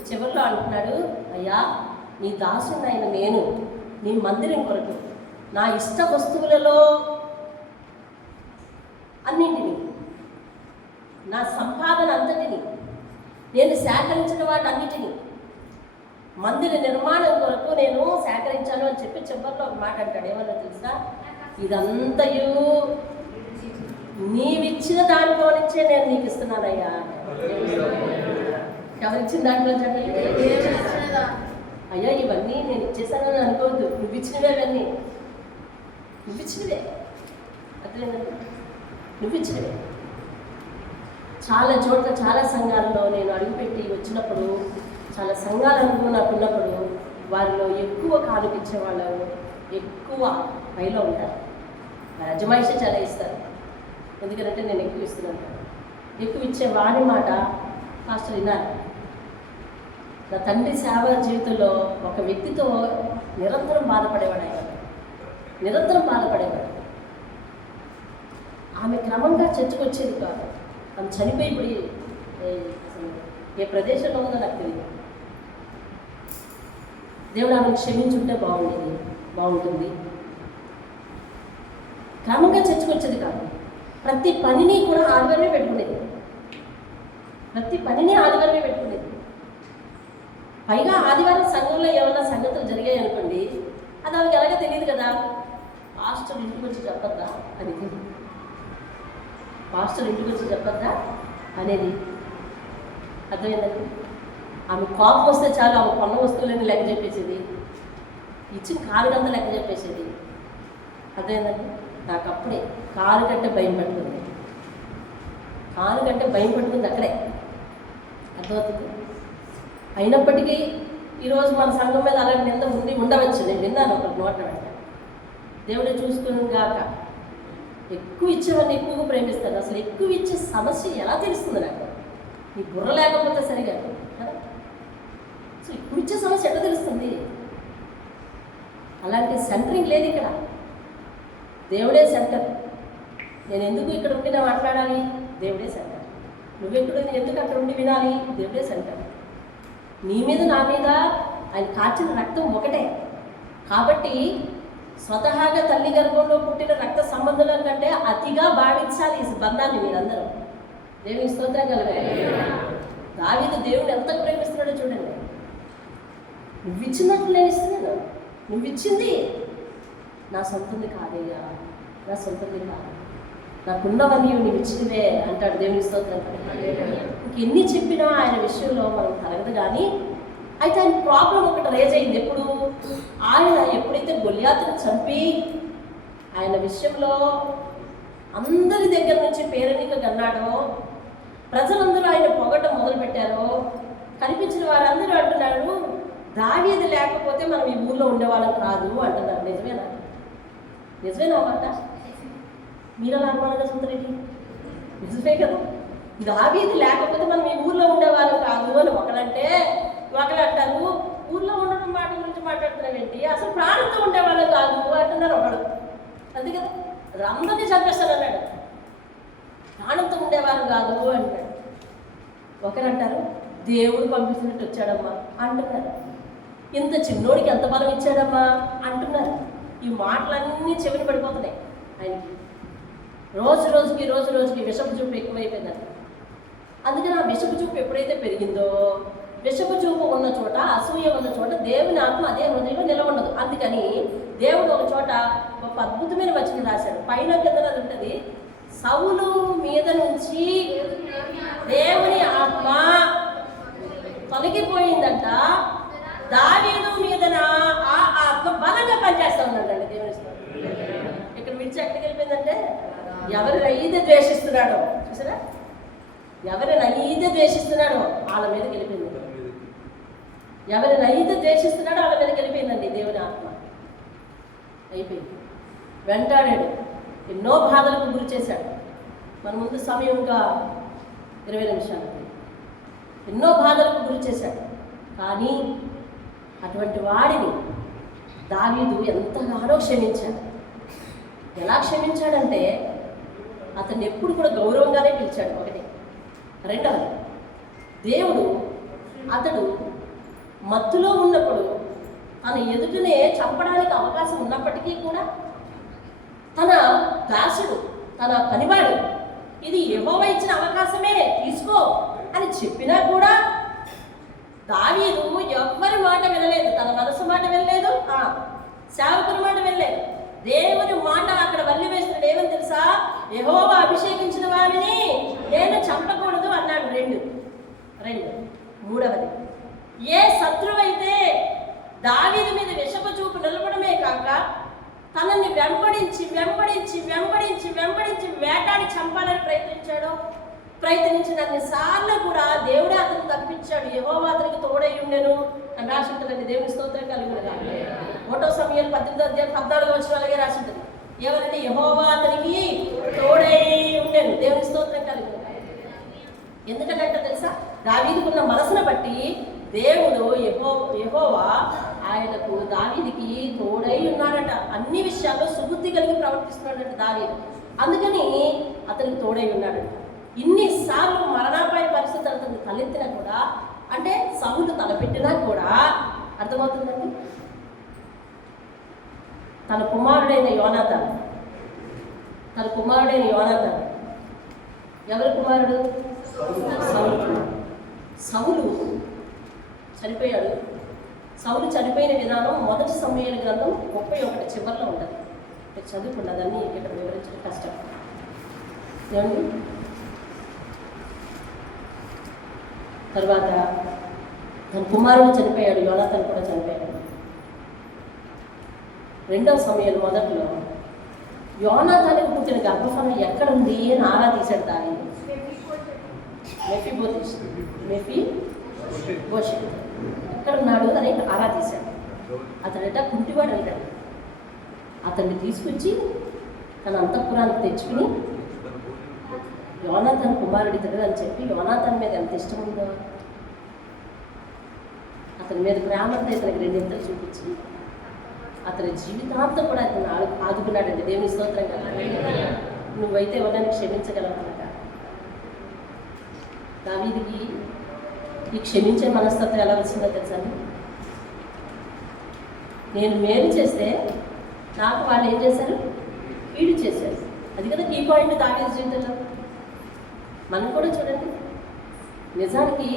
చివరిలో అంటున్నాడు, అయ్యా నీ దాసునైన నేను నీ మందిరం కొరకు నా ఇష్ట వస్తువులలో అన్నింటినీ, నా సంపాదన అంతటిని, నేను సేకరించిన వాటన్నిటినీ మందిర నిర్మాణం కొరకు నేను సేకరించాను అని చెప్పి చివరిలో ఒక మాట అంటాడు. ఏమన్నా తెలుసా? ఇదంతయు నీవిచ్చిన దాంట్లో నుంచే నేను నీకు ఇస్తున్నానయ్యా. ఎవరిచ్చిన దాంట్లో చెప్పండి. అయ్యా ఇవన్నీ నేను ఇచ్చేసానని అనుకోవద్దు, నువ్వు ఇచ్చినవే, అవన్నీ నువ్వు ఇచ్చినవే, అట్లేదండి, నువ్వు ఇచ్చినవే. చాలా చోట్ల చాలా సంఘాల్లో నేను అడుగుపెట్టి వచ్చినప్పుడు, చాలా సంఘాల అనుభవం నాకు ఉన్నప్పుడు వారిలో ఎక్కువ కానుకిచ్చే వాళ్ళు ఎక్కువ పైలో ఉంటారు. మరి అజమాయిషి చాలా ఇస్తారు, ఎందుకంటే నేను ఎక్కువ ఇస్తున్నాను. ఎక్కువ ఇచ్చే వాడి మాట మాస్టర్ విన్నారు. నా తండ్రి సేవ జీవితంలో ఒక వ్యక్తితో నిరంతరం బాధపడేవాడు. ఆయన నిరంతరం బాధపడేవాడు. ఆమె క్రమంగా చర్చకు వచ్చేది కాదు. ఆమె చనిపోయి ఇప్పుడు ఏ ప్రదేశంలో ఉందో నాకు తెలియదు. దేవుడు ఆమెను క్షమించుంటే బాగుంటుంది. క్రమంగా చర్చకు వచ్చేది కాదు. ప్రతి పనిని కూడా ఆదివారమే పెట్టుకునేది. పైగా ఆదివారం సంఘంలో ఏమన్నా సంగతులు జరిగాయి అనుకోండి, అది ఆమెకి ఎలాగో తెలియదు కదా. పాస్టర్ ఇంటికి వచ్చి చెప్పద్దా అనేది, అనేది అర్థమైందండి. ఆమె కోపం వస్తే చాలు ఆమె కొన్న వస్తువులన్నీ లెక్క చెప్పేసేది, ఇచ్చిన కారుకంతా లెక్క చెప్పేసేది. అర్థమైందండి. నాకు అప్పుడే కారు కంటే భయం పడుతుంది. కానుకంటే భయం పట్టుకుంది అక్కడే. అర్థమవుతుంది. అయినప్పటికీ ఈరోజు మన సంఘం మీద అలాంటి నింద ఉండవచ్చు. నేను విన్నాను ఒకటి నోట. దేవుడే చూసుకుని గాక. ఎక్కువ ఇచ్చేవాడిని ఎక్కువగా ప్రేమిస్తాను. అసలు ఎక్కువ ఇచ్చే సమస్య ఎలా తెలుస్తుంది నాకు? నీ బుర్ర లేకపోతే సరిగా కదా. అసలు ఎక్కువ ఇచ్చే సమస్య ఎట్లా తెలుస్తుంది? అలాంటి సెంటరింగ్ లేదు ఇక్కడ. దేవుడే సెంటర్. నేను ఎందుకు ఇక్కడ ఉండి నా మాట్లాడాలి? దేవుడే సెంటర్. నువ్వెక్కడ ఎందుకు అక్కడ ఉండి వినాలి? దేవుడే సెంటర్. నీ మీద నా మీద ఆయన కాచిన రక్తం ఒకటే. కాబట్టి స్వతహాగా తల్లి గర్భంలో పుట్టిన రక్త సంబంధాల కంటే అతిగా భావించాలి ఈ బంధాన్ని మీరందరూ. దేవుని స్తోత్రం కలగాలి. దావీదు దేవుని ఎంత ప్రేమిస్తున్నాడో చూడండి. నువ్వు ఇచ్చినట్లు నేను ఇస్తున్నాను. నువ్వు ఇచ్చింది నా సొంతంది కాదయ్యా, నా సొంతంది కాదు, నాకున్నవన్నీ నువ్వు ఇచ్చినవే అంటాడు. దేవుని స్తోత్రం. ఇంకెన్ని చెప్పినా ఆయన విషయంలో మనం తరగదు. కానీ అయితే ఆయన ప్రాబ్లం ఒకటి రేజ్ అయింది. ఎప్పుడు ఆయన ఎప్పుడైతే గొల్యాతును చంపి ఆయన విషయంలో అందరి దగ్గర నుంచి పేరెనిక కన్నాడో, ప్రజలందరూ ఆయన పొగటం మొదలుపెట్టారో, కనిపించిన వారందరూ అంటున్నారు దావీదు లేకపోతే మనం ఈ ఊళ్ళో ఉండేవాళ్ళం కాదు అంటున్నారు. నిజమేనా? నిజమేనా మాట? మీరు అలా అనుమానంగా చూస్తారేంటి? నిజమే కదా. దావీదు లేకపోతే మనం ఈ ఊళ్ళో ఉండేవాళ్ళం కాదు అని ఒకడంటే, ఒకరు అంటారు ఊళ్ళో ఉండడం మాట గురించి మాట్లాడుతున్నావేంటి, అసలు ప్రాణంతో ఉండేవాళ్ళం కాదు అంటున్నారు ఒకడు. అంతే కదా. అది అందరినీ చంపేస్తాను అన్నాడు. ప్రాణంతో ఉండేవారు కాదు అంటాడు. ఒకరు అంటారు దేవుడు పంపిస్తున్నట్టు వచ్చాడమ్మా అంటున్నారు. ఇంత చిన్నోడికి ఎంత బలం ఇచ్చాడమ్మా అంటున్నారు. ఈ మాటలన్నీ చెవిని పడిపోతున్నాయి ఆయనకి. రోజు రోజుకి విషపు చూపు ఎక్కువైపోయిందంట. అందుకని ఆ విషపు చూపు ఎప్పుడైతే పెరిగిందో, విషపు చూపు ఉన్న చోట, అసూయ ఉన్న చోట దేవుని ఆత్మ అదే హృదయంలో నిలవఉండదు. అందుకని దేవుడు ఒక చోట ఒక అద్భుతమైన వచనం రాశాడు. పైన కింద అది ఉంటుంది. సౌలు మీద నుంచి దేవుని ఆత్మ తొలగిపోయిందంట, దావీదు మీద ఆ ఆత్మ బలంగా పనిచేస్తా ఉన్నాడండి. దేవుని ఇక్కడ విడిచి ఎక్కడికి వెళ్ళిపోయిందంటే, ఎవరిని అయితే ద్వేషిస్తున్నాడో చూసారా, ఎవరిని అయితే ద్వేషిస్తున్నాడో వాళ్ళ మీదకి వెళ్ళిపోయింది. ఎవరిని అయితే ద్వేషిస్తున్నాడో వాళ్ళ మీదకి వెళ్ళిపోయిందండి దేవుని ఆత్మ. అయిపోయింది. వెంటాడాడు, ఎన్నో బాధలకు గురి చేశాడు. మన ముందు సమయం ఇంకా 20 నిమిషాలు. ఎన్నో బాధలకు గురి చేశాడు. కానీ అటువంటి వాడిని దావీదు ఎంతగానో క్షమించాడు. ఎలా క్షమించాడంటే, అతన్ని ఎప్పుడు కూడా గౌరవంగానే పిలిచాడు. ఒకటి. రెండవది, దేవుడు అతడు మత్తులో ఉన్నప్పుడు తన ఎదుటనే చంపడానికి అవకాశం ఉన్నప్పటికీ కూడా తన దాసుడు, తన పనివాడు, ఇది యెహోవా ఇచ్చిన అవకాశమే తీసుకో అని చెప్పినా కూడా దావీదు ఎవ్వరి మాట వినలేదు. తన మనసు మాట వినలేదు, సేవకుని మాట వినలేదు. దేవుని మాట అక్కడ వల్లి వేస్తున్నాడు. ఏమని తెలుసా? యెహోవా అభిషేకించిన వారిని నేను చంపకూడదు అన్నాడు. రెండు. మూడవది, ఏ శత్రువు అయితే దావీదు మీద విషపు చూపు నిలపడమే కాక తనని వెంబడించి వేటాడి చంపాలని ప్రయత్నించినన్ని సార్లు కూడా దేవుడే అతను తప్పించాడు. యెహోవా అతనికి తోడై ఉండెను అని రాసి ఉంటుందండి. దేవుని స్తోత్రం కలుగునుగా. 1 సమూయేలు 18:14 అలాగే రాసి ఉంటుంది. ఏమనంటే యెహోవా అతనికి తోడై ఉండెను. దేవుని స్తోత్రం కలుగునుగా. ఎందుకంటే తెలుసా, దావీదుకున్న మనసును బట్టి దేవుడు యెహోవా ఆయనకు దావీదుకి తోడై ఉన్నాడట. అన్ని విషయాల్లో సుబుద్ధి కలిగి ప్రవర్తిస్తున్నాడట దావీదు. అందుకని అతనికి తోడై ఉన్నాడట. ఇన్నిసార్లు మరణాపాయ పరిస్థితులు అతను తలెత్తినా కూడా, అంటే సౌలు తలపెట్టినా కూడా, అర్థమవుతుందండి, తన కుమారుడైన యోనాతాను ఎవరి కుమారుడు? సౌలు చనిపోయాడు. సౌలు చనిపోయిన విధానం 1 సమూయేలు గ్రంథం 31 చివరిలో ఉంటుంది. మీరు చదువుకున్నదాన్ని ఇక్కడ వివరించడం కష్టం. ఏమండి? తర్వాత తన కుమారుడు చనిపోయాడు, యోనాతాను కూడా చనిపోయాడు. 2 సమూయేలు మొదట్లో యోనాతానుకు పుట్టిన గర్భఫలం ఎక్కడుంది అని ఆరా తీశాడు దావీదు. మెఫీబోషెత్ ఎక్కడ ఉన్నాడు అని ఆరా తీశాడు. అతడట కుంటివాడు అంటాడు. అతన్ని తీసుకొచ్చి తన అంతఃపురానికి తెచ్చుకుని యోనాతాను కుమారుడి ఇతడు అని చెప్పి యోనాతాను మీద ఎంత ఇష్టం ఉందో అతని మీద ప్రేమతో ఇతనికి రెండింతలు చూపించి అతని జీవితాంతం కూడా అతను ఆదుకున్నాడండి. దేవుని స్తోత్రం కదా. నువ్వైతే ఎవరైనా క్షమించగలవు అనగా దావీదుకి ఈ క్షమించే మనస్తత్వం ఎలా వచ్చిందో తెలుసా? నేను మేలు చేస్తే నాకు వాళ్ళు ఏం చేశారు? కీడు చేశారు. అది కదా కీ పాయింట్ దావీదు జీవితంలో. మనం కూడా చూడండి, నిజానికి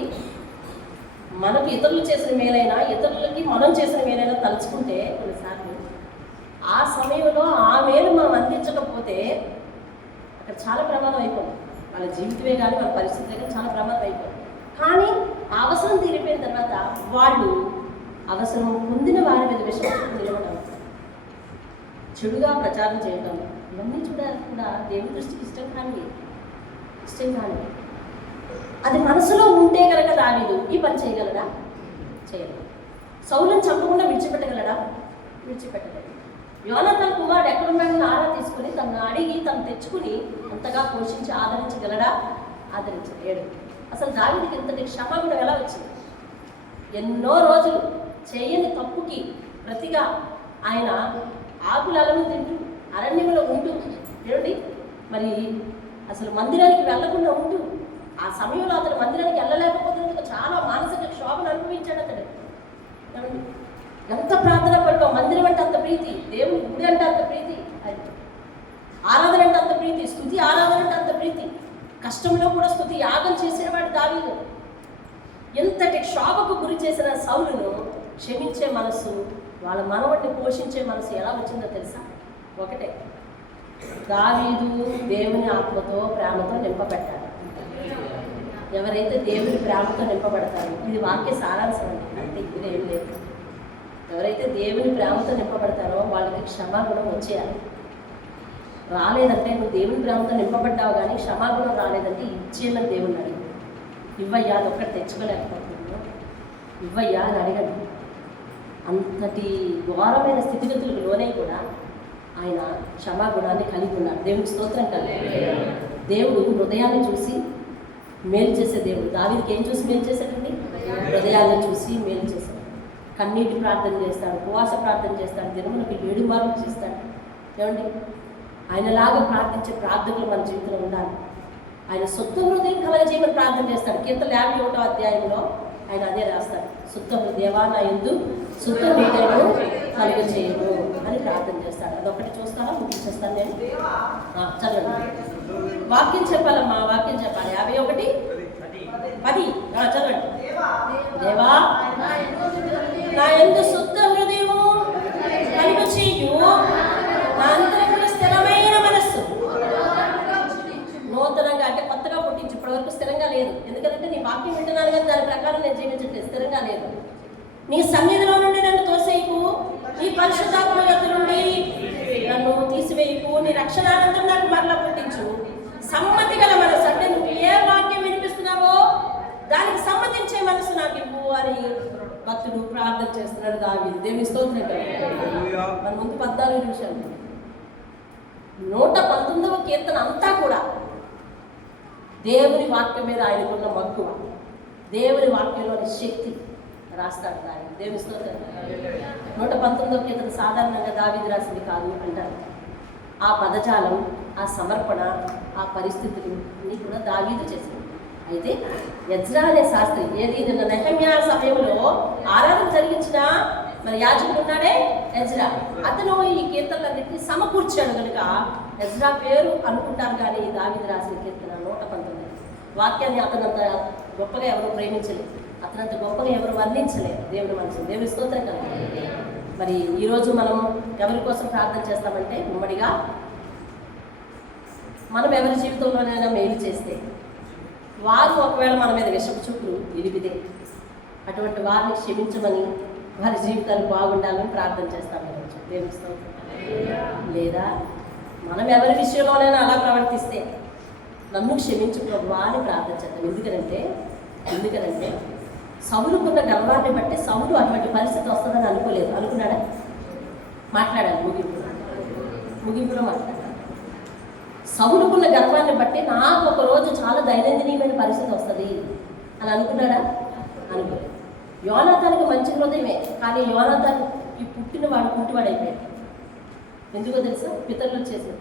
మనకు ఇతరులు చేసిన మేలైనా ఇతరులకి మనం చేసిన మేలైనా తలుచుకుంటే కొన్నిసార్లు ఆ సమయంలో ఆ మేలు మనం అందించకపోతే అక్కడ చాలా ప్రమాదం అయిపోతుంది. వాళ్ళ జీవితమే కానీ వాళ్ళ పరిస్థితులే కానీ చాలా ప్రమాదం అయిపోతుంది. కానీ అవసరం తీరిపోయిన తర్వాత వాళ్ళు అవసరం పొందిన వారి మీద విషయం నిలవడం, చెడుగా ప్రచారం చేయడం, ఇవన్నీ కూడా దేవుని దృష్టికి ఇష్టం కానీ అది మనసులో ఉంటే కనుక దావీదు ఈ పని చేయగలడా? చేయగలడు. సౌలుని చంపకుండా విడిచిపెట్టగలడా? విడిచిపెట్టలేదు. యోనాతాను కుమారుడు ఎక్కడున్నాడని ఆరా తీసుకుని తను అడిగి తను తెచ్చుకుని అంతగా పోషించి ఆదరించగలడా? ఆదరించలేడు. అసలు దావీదుకి ఇంతటి క్షమాగుణం ఎలా వచ్చింది? ఎన్నో రోజులు చేయని తప్పుకి ప్రతిగా ఆయన ఆకులను తింటూ అరణ్యంలో ఉంటూ ఏమిటి మరి అసలు మందిరానికి వెళ్లకుండా ఉంటూ ఆ సమయంలో అతను మందిరానికి వెళ్ళలేకపోతున్నందుకు చాలా మానసిక క్షోభను అనుభవించాడు అతడు. ఎంత ప్రార్థన పడతాం. మందిరం అంటే అంత ప్రీతి, దేవుని గుడి అంటే అంత ప్రీతి, ఆరాధన అంటే అంత ప్రీతి, స్తుతి ఆరాధన అంటే అంత ప్రీతి. కష్టంలో కూడా స్తుతి యాగం చేసినవాడు దావీదు. ఎంతటి క్షోభకు గురి చేసిన సౌలును క్షమించే మనసు, వాళ్ళ మనవడిని పోషించే మనసు ఎలా వచ్చిందో తెలుసా? ఒకటే, దావీదు దేవుని ఆత్మతో ప్రేమతో నింపబడ్డాడు. ఎవరైతే దేవుని ప్రేమతో నింపబడతారో, ఇది వాక్య సారాంశం అంటే ఇది ఏం లేదు. ఎవరైతే దేవుని ప్రేమతో నింపబడతారో వాళ్ళకి క్షమాగుణం వచ్చేయాలి. రాలేదంటే నువ్వు దేవుని ప్రేమతో నింపబడ్డావు కానీ క్షమాగుణం రాలేదంటే ఇచ్చేయాలని దేవుని అడిగి, ఇవ్వయ్యా అది ఒక్కటి తెచ్చుకోలేకపోతున్నాను, ఇవ్వయ్యా అని అడగండి. అంతటి ఘోరమైన స్థితిగతులకు లోనై కూడా ఆయన క్షమాగుణాన్ని కలిగి ఉన్నాడు. దేవునికి స్తోత్రం కలిగి. దేవుడు హృదయాన్ని చూసి మేలు చేసే దేవుడు. దావీదుకి ఏం చూసి మేలు చేశాడండి? హృదయాన్ని చూసి మేలు చేశాడు. కన్నీటి ప్రార్థన చేస్తాడు, ఉపవాస ప్రార్థన చేస్తాడు, దినములకి 7 మార్లు చేస్తాడు. ఏమండి, ఆయనలాగా ప్రార్థించే ప్రార్థనలు మన జీవితంలో ఉండాలి. ఆయన శుద్ధ హృదయం కలగజేయమని ప్రార్థన చేస్తాడు. కీర్తన 51వ అధ్యాయంలో ఆయన అదే రాస్తాడు. శుద్ధ దేవా నా యందు శుద్ధ హృదయం కలుగజేయము అని ప్రార్థన చేస్తాడు. అదొకటి చూస్తారా? ముగించేస్తాను నేను. చదవండి. వాక్యం చెప్పాలమ్మా, వాక్యం చెప్పాలి. 51:10 చదవండి. దేవా నా యందు శుద్ధ హృదయము కలుగజేయు, నా అంతరంగ స్థిరమైన మనస్సు నూతనంగా అంటే కొత్తగా పుట్టించి ఇప్పటివరకు స్థిరంగా లేదు. ఎందుకంటే నీ వాక్యం వింటున్నాను కానీ దాని ప్రకారం నేను జీవించట్లేదు, స్థిరంగా లేదు. నీ సన్నిధిలో నుండి నన్ను తోసేయకు, నీ పరిశుద్ధాత్మ యొద్ద నుండి నన్ను తీసివేయకు, నీ రక్షణానందం నాకు మరలా పుట్టించు. సమ్మతి గల మనసు అంటే నువ్వు ఏ వాక్యం వినిపిస్తున్నావో దానికి సమ్మతించే మనసు నాకు ఇవ్వు అని భక్తుడు ప్రార్థన చేస్తున్నాడు దావీదు. దేవుని స్తోత్రం. మన ముందు 14 నిమిషాలు 119వ కీర్తన అంతా కూడా దేవుని వాక్యం మీద ఆయనకున్న మక్కువ, దేవుని వాక్యంలోని శక్తి రాస్తాడు దావీదు. దేవుని స్తోత్రం. 119వ కీర్తన సాధారణంగా దావీదు రాసింది కాదు అంటారు. ఆ పదజాలం, ఆ సమర్పణ, ఆ పరిస్థితులు అన్నీ కూడా దావీదు చేసింది. అయితే ఎజ్రా అనే శాస్త్రి ఏది నెహెమ్యా సమయంలో ఆరాధన జరిగించిన మరి యాజకుడు ఉన్నాడే ఎజ్రా, అతను ఈ కీర్తనలన్నింటినీ సమకూర్చాడు కనుక ఎజ్రా పేరు అనుకుంటారు. కానీ దావీదు రాసిన కీర్తన 119. వాక్యాన్ని అతనంత గొప్పగా ఎవరు ప్రేమించలేదు, అతనంత గొప్పగా ఎవరు వర్ణించలేదు దేవుని మనసు. దేవుని స్తోత్రం కలిగి. మరి ఈరోజు మనం ఎవరి కోసం ప్రార్థన చేస్తామంటే ఉమ్మడిగా మనం ఎవరి జీవితంలోనైనా మేలు చేస్తే వారు ఒకవేళ మన మీద విషపు చూపులు నిలిపితే అటువంటి వారిని క్షమించమని, వారి జీవితాలు బాగుండాలని ప్రార్థన చేస్తాం. దేవుని స్తోత్రం. లేదా మనం ఎవరి విషయంలోనైనా అలా ప్రవర్తిస్తే నన్ను క్షమించు ప్రభువా అని ప్రార్థన చేద్దాం. ఎందుకనంటే సౌలుకున్న గర్వాన్ని బట్టి సౌలు అటువంటి పరిస్థితి వస్తుందని అనుకోలేదు. అనుకున్నాడా? మాట్లాడాలి ముగింపులో మాట్లాడాలి. సౌలుకున్న గర్వాన్ని బట్టి నాకు ఒక రోజు చాలా దైనందినీయమైన పరిస్థితి వస్తుంది అని అనుకున్నాడా? అనుకోలేదు. యోనాతానికి మంచి హృదయమే, కానీ యోనాతానికి పుట్టినవాడు కుంటివాడు అయిపోయాడు. ఎందుకో తెలుసా? పితరులు చేసే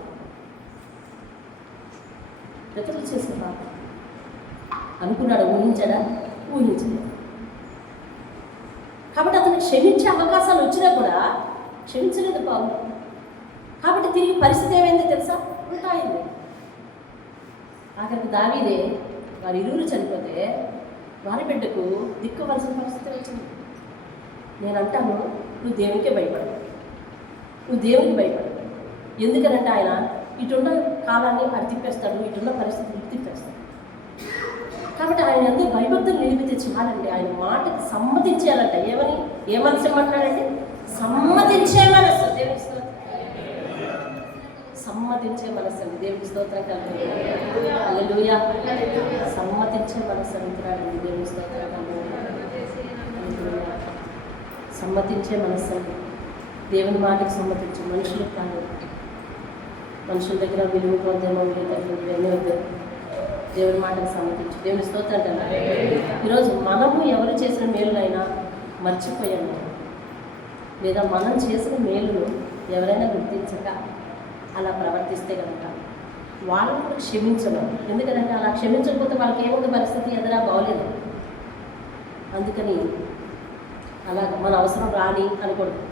పాపం అనుకున్నాడు. ఊహించాడా? ఊహించలేదు. కాబట్టి అతను క్షమించే అవకాశాలు వచ్చినా కూడా క్షమించలేదు పౌలు. కాబట్టి తిరిగి పరిస్థితి ఏమైంది తెలుసా? ఉంటాయింది. ఆఖరికి దావీదే వారి ఇరువురు చనిపోతే వారి బిడ్డకు దిక్కువలసిన పరిస్థితి వచ్చింది. నేను అంటాను, నువ్వు దేవునికే భయపడవు. ఎందుకనంటే ఆయన ఇటున్న కాలాన్ని అటు తిప్పేస్తాడు, ఇటున్న పరిస్థితిని ఇటు తిప్పేస్తాడు. కాబట్టి ఆయన ఎంతో భయభక్తులు నిలిపితే చాలండి. ఆయన మాటకి సమ్మతించేయాలంట. ఏ మనసు ఏమంటున్నాడంటే సమ్మతించే మనస్సు. దేవుని స్తోత్రం. సమ్మతించే మనస్సు అండి. దేవుని స్తోత్రం కలుగుతుంది. హల్లెలూయా. సమ్మతించే మనస్సు అంటున్నాడు. దేవుని స్తోత్రం కలుగుతుంది. సమ్మతించే మనస్సు అండి. దేవుని మాటకి సమ్మతించు. మనుషులకు కాదు. మనుషుల దగ్గర విలువ పొందేమో ఇవన్నీ వద్దు. దేవుని మాటకు సమ్మతించు. దేవుని స్తోత్రం కదా. ఈరోజు మనము ఎవరు చేసిన మేలునైనా మర్చిపోయాము, లేదా మనం చేసిన మేలును ఎవరైనా గుర్తించక అలా ప్రవర్తిస్తే కనుక వాళ్ళని కూడా క్షమించడం. ఎందుకంటే అలా క్షమించకపోతే వాళ్ళకి ఏముంది పరిస్థితి? ఎదురా బాగోలేదు. అందుకని అలా మన అవసరం రాని అనకూడదు.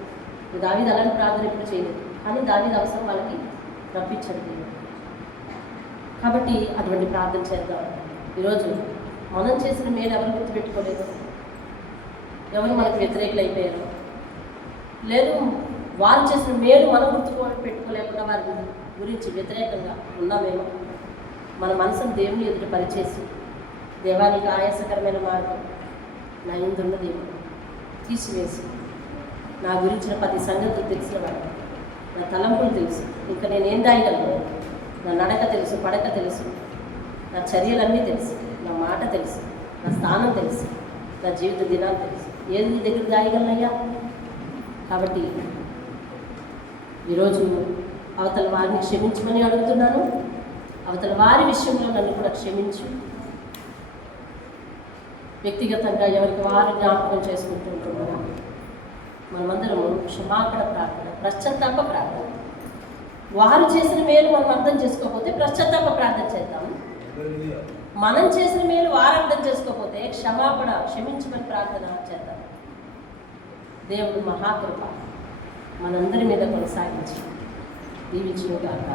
దావీదు అలాంటి ప్రార్థన ఎప్పుడు చేయలేదు, కానీ దావీదు అవసరం వాళ్ళకి రప్పించండి. కాబట్టి అటువంటి ప్రార్థన చేద్దాం. ఈరోజు మనం చేసిన మేలు ఎవరు గుర్తుపెట్టుకోలేదు, ఎవరు మనకు వ్యతిరేకులు అయిపోయారు, లేదు వారు చేసిన మేలు మనం పెట్టుకోలేకుండా వారి గురించి వ్యతిరేకంగా ఉన్నామేమో. మన మనసును దేవుని ఎదుట పరిచేసి, దేవానికి ఆయాసకరమైన మార్గం నా ఇందున్నది తీసివేసి, నా గురించిన 10 సంగతులు తెలిసిన వాడు, నా తలంపులు తెలుసు, ఇంకా నేనేం దాయగలను, నా నడక తెలుసు, పడక తెలుసు, నా చర్యలన్నీ తెలుసు, నా మాట తెలుసు, నా స్థానం తెలుసు, నా జీవిత దినాలు తెలుసు. ఏది నీ దగ్గర దాయగలనయ్యా? కాబట్టి ఈరోజు అవతల వారిని క్షమించమని అడుగుతున్నాను. అవతల వారి విషయంలో నన్ను కూడా క్షమించు. వ్యక్తిగతంగా ఎవరికి వారు జ్ఞాపకం చేసుకుంటూ ఉంటున్నారా? మనమందరము క్షమాపణ ప్రార్థన, పశ్చాత్తాప ప్రార్థన. వారు చేసిన మేలు మనం అర్థం చేసుకోకపోతే పశ్చాత్తాప ప్రార్థన చేద్దాం. మనం చేసిన మేలు వారు అర్థం చేసుకోకపోతే క్షమించమని ప్రార్థన చేద్దాం. దేవుడు మహాకృప మనందరి మీద కొనసాగించి దీవించుగాక.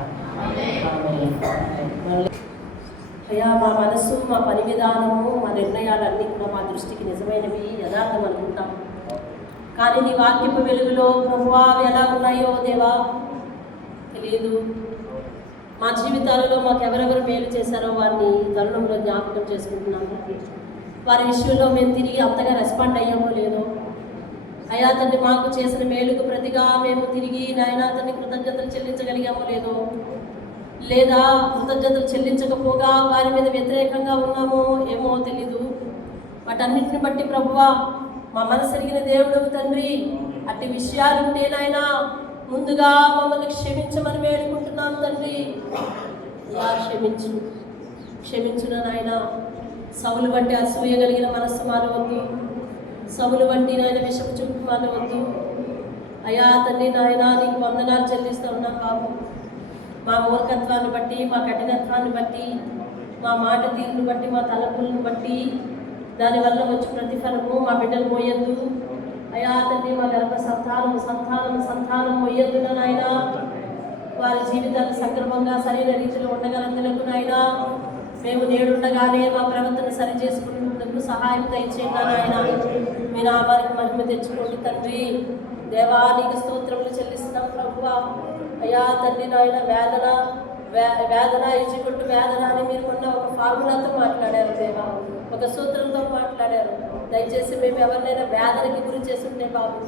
అయ్యా, మా మనసు, మా పని విధానము, మా నిర్ణయాలన్నీ కూడా మా దృష్టికి నిజమైనవి, యథార్థం అనుకుంటాం. కానీ నీ వాక్యపు వెలుగులో ప్రభువా అవి ఎలా ఉన్నాయో దేవా తెలియదు. మా జీవితాలలో మాకు ఎవరెవరు మేలు చేశారో వారిని తరుణంలో జ్ఞాపకం చేసుకుంటున్నాము. వారి విషయంలో మేము తిరిగి అంతగా రెస్పాండ్ అయ్యామో లేదో. అయ్యా తండ్రి, మాకు చేసిన మేలుకు ప్రతిగా మేము తిరిగి నాయనా తండ్రి కృతజ్ఞతలు చెల్లించగలిగామో లేదో, లేదా కృతజ్ఞతలు చెల్లించకపోగా వారి మీద వ్యతిరేకంగా ఉన్నామో ఏమో తెలీదు. వాటన్నిటిని బట్టి ప్రభువా మా మనసు ఎరిగిన దేవుడు తండ్రి, అట్టి విషయాలుంటే నాయనా ముందుగా మమ్మల్ని క్షమించమని వేడుకుంటున్నాను తండ్రి. క్షమించున నాయన. సౌలు వంటి అసూయ కలిగిన మనస్సు మానవద్దు, సౌలు వంటి నాయన విషపు చూపు మానవద్దు. అయా తండ్రి నాయన నీకు వందనాలు చెల్లిస్తూ ఉన్నాం బాబు. మా మూర్ఖత్వాన్ని బట్టి, మా కఠినత్వాన్ని బట్టి, మా మాట తీరును బట్టి, మా తలపులను బట్టి దానివల్ల వచ్చి ప్రతిఫలము మా బిడ్డలు పోయొద్దు. అయా తండ్రి మా గర్భ సంతానం పోయొద్దు నాయన. వారి జీవితాలు సక్రమంగా సరైన రీతిలో ఉండగలందులకు నాయన మేము నేడుండగానే మా ప్రవర్తన సరి చేసుకునేందుకు సహాయం దయచేయండి నాయన. మీ నామానికి మహిమ తెచ్చుకోండి తండ్రి. దేవానికి స్తోత్రములు చెల్లిస్తున్నాం ప్రభువా. అయ్యా తండ్రి నాయన, వేదన ఇచ్చికొట్టు వేదన అని మీరు మొన్న ఒక ఫార్ములాతో మాట్లాడారు దేవా, ఒక సూత్రంతో మాట్లాడారు. దయచేసి మేము ఎవరినైనా వేదనకి గురి చేస్తుంటే బాబు,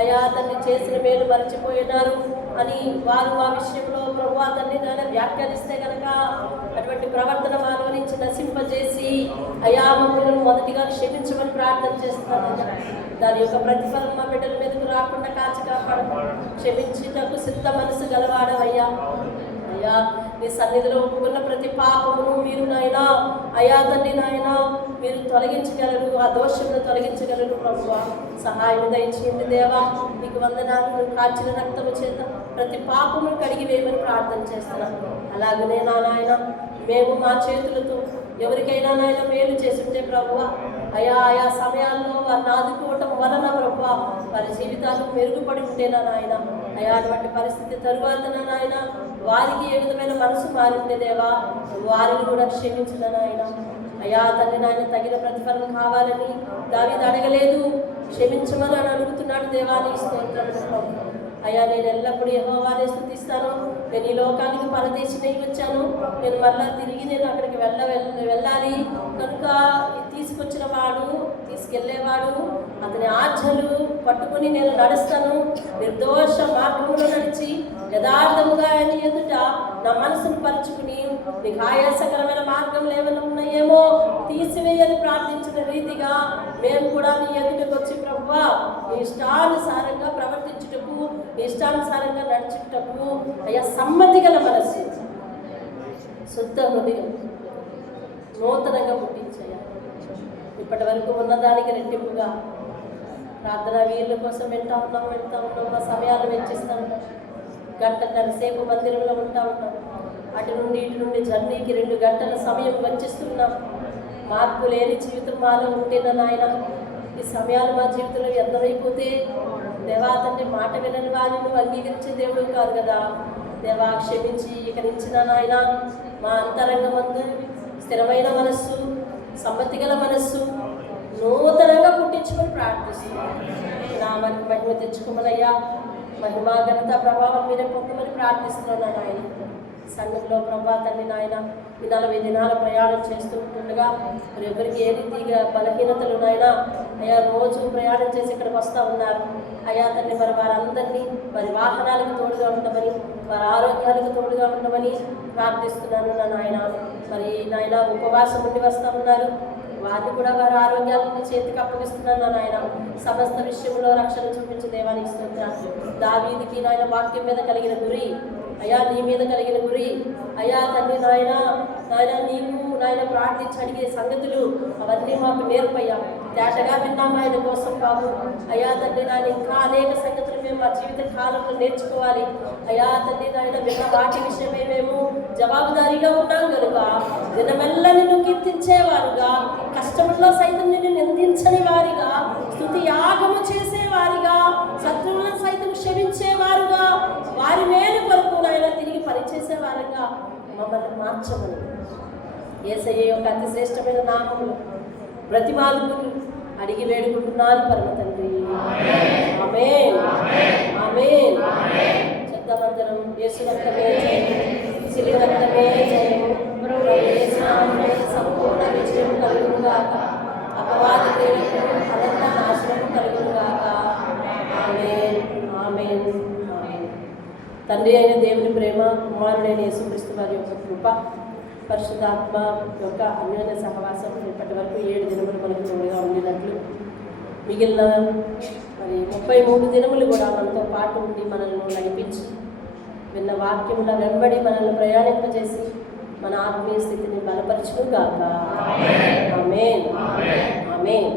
అయ్యా తండ్రి చేసిన మేలు మర్చిపోయినారు, అని వారు ఆ విషయంలో ప్రభువా తండ్రి నాయన వ్యాఖ్యానిస్తే కనుక అటువంటి ప్రవర్తన వారి నుంచి నశింపజేసి అయా మమ్మల్ని మొదటిగా క్షమించమని ప్రార్థన చేస్తున్నాను. దాని యొక్క ప్రతిఫలం మా బిడ్డల మీదకు రాకుండా కాచి కాపాడము. క్షమించుటకు సిద్ధ మనసు గలవాడవయ్యా. అయ్యా మీ సన్నిధిలో ఒప్పుకున్న ప్రతి పాపమును మీరు నాయనా అయా తండ్రి నాయనా మీరు తొలగించగలరు, ఆ దోషమును తొలగించగలరు. ప్రభువా సహాయం దయచేయండి దేవా. మీకు వందనాలు. కాచిన రక్తము చేత ప్రతి పాపమును కడిగి వేయమని ప్రార్థన చేస్తున్నాను. అలాగనే నా నాయన మేము మా చేతులతో ఎవరికైనా నాయన మేలు చేస్తుంటే ప్రభువా ఆయా సమయాల్లో వారిని ఆదుకోవటం వలన ప్రభువా వారి జీవితాలు మెరుగుపడి ఉంటేనా నాయన అయా అటువంటి పరిస్థితి తరువాత నాయన వారికి ఏ విధమైన మనసు మారిందే దేవా వారిని కూడా క్షమించిన నాయన. అయా తండ్రి నాయన తగిన ప్రతిఫలం కావాలని దావీదు అడగలేదు, క్షమించమని అని అడుగుతున్నాడు. దేవానికి స్తోత్రం. అయ్యా నేను ఎల్లప్పుడూ యెహోవానే స్తుతిస్తాను. నేను ఈ లోకానికి పరదేశినై వచ్చాను. నేను మళ్ళా తిరిగి నేను అక్కడికి వెళ్ళాలి కనుక తీసుకొచ్చిన వాడు తీసుకెళ్లేవాడు అతని ఆజ్ఞలు పట్టుకుని నేను నడుస్తాను. నిర్దోష మార్గంలో నడిచి యథార్థముగా ఆయన ఎదుట నా మనసును పరుచుకుని నీకు ఆయాసకరమైన మార్గంలో ఏమైనా ఉన్నాయేమో తీసివేయని ప్రార్థించిన రీతిగా మేము కూడా నీ ఎదుటకు వచ్చి ప్రభువా నీ ఇష్టానుసారంగా ప్రవర్తించుటకు నీ ఇష్టానుసారంగా నడుచుటకు అయ్యా సమ్మతి గల మనస్సు శుద్ధ హృదయం నూతనంగా పుట్టించయ్యా. ఇప్పటి వరకు ఉన్నదానికి రెట్టింపుగా ప్రార్థన వీళ్ళ కోసం వెళ్తా ఉన్నాం మా సమయాలు వెచ్చిస్తూ ఉంటాం. గంటన్నర సేపు మందిరంలో ఉంటా ఉంటాం. అటు నుండి ఇటు నుండి జర్నీకి 2 గంటల సమయం వెచ్చిస్తున్నాం. మార్పు లేని జీవితం మాలో ఉంటేనా నాయన ఈ సమయాలు మా జీవితంలో వ్యర్థమైపోతే దేవా తండ్రి మాట వినని వారిని నువ్వు అంగీకరించే దేవుడు కాదు కదా. దేవా క్షమించి ఇక నుంచిన నాయన మా అంతరంగమందు స్థిరమైన మనస్సు సమ్మతి గల మనస్సు నూతనంగా పుట్టించుకొని ప్రార్థిస్తున్నాను. నామానికి మహిమ తెచ్చుకోమనయ్యా. మహిమా ఘనత ప్రభావం మీరే పొందమని ప్రార్థిస్తున్నాను ఆయన. సంఘంలో ప్రభా తండ్రి నాయన ఈ 40 దినాల ప్రయాణం చేస్తూ ఉంటుండగా మరి ఎవరికి ఏ రీతిగా బలహీనతలు నాయన అయా రోజు ప్రయాణం చేసి ఇక్కడికి వస్తూ ఉన్నారు. అయా తండ్రి మరి వారందరినీ మరి వాహనాలకు తోడుగా ఉండమని వారి ఆరోగ్యాలకు తోడుగా ఉండమని ప్రార్థిస్తున్నాను నా నాయన. మరి నాయన ఉపవాసం ఉండి వస్తూ ఉన్నారు. వారిని కూడా వారి ఆరోగ్యాలను చేతికి అప్పగిస్తున్నాను నాయన. సమస్త విషయంలో రక్షణ చూపించే దేవానికి స్తోత్రాలు. దావీదుకి నాయన వాక్యం మీద కలిగిన గురి అయా నీ మీద కలిగిన గురి అయా తండ్రి నాయన నీవు నాయన ప్రార్థించి అడిగే సంగతులు అవన్నీ మాకు నేర్పయ్యా. తేటగా విన్నాము ఆయన కోసం బాబు. అయా తండ్రి నాయన ఇంకా అనేక సంగతులు మేము మా జీవిత కాలంలో నేర్చుకోవాలి. అయా తండ్రి నాయన విన్న వాటి విషయమే మేము జవాబుదారీగా ఉన్నాం కనుక దినమెల్ల నిన్ను కీర్తించేవారుగా కష్టంలో సైతం నిన్ను నిందించని వారిగా స్తుతి యాగము చేసేవారిగా శత్రువులను సైతం క్షమించేవారుగా వారి మేలు కొరకు నాయన తిరిగి పనిచేసేవారుగా మమ్మల్ని మార్చమని యేసయ్య యొక్క అతి శ్రేష్టమైన నామములు బ్రతిమాలుకుని అడిగి వేడుకుంటున్నాను పరమ తండ్రి. ఆమేన్ ఆమేన్. చెద్దమందరం యేసు రక్తమే శిలువ రక్తమే జయము సంపూర్ణ విజయం కలుగునుగాక. అపవాది క్రియలకు అనంత నాశనము కలుగునుగాక. ఆమేన్ ఆమేన్ ఆమేన్. తండ్రి అయిన దేవుని ప్రేమ కుమారుడైన యేసుక్రీస్తు వారి యొక్క కృప పరిశుద్ధాత్మ యొక్క అన్యోన్య సహవాసం ఇప్పటి వరకు 7 దినములు మనకు తోడుగా ఉండినట్లు మిగిలిన మరి 33 దినములు కూడా మనతో పాటు ఉండి మనల్ని నడిపించి విన్న వాక్యముల వెంబడి మనల్ని ప్రయాణింపజేసి మన ఆత్మీయ స్థితిని బలపరచును గాక. ఆమేన్ ఆమేన్.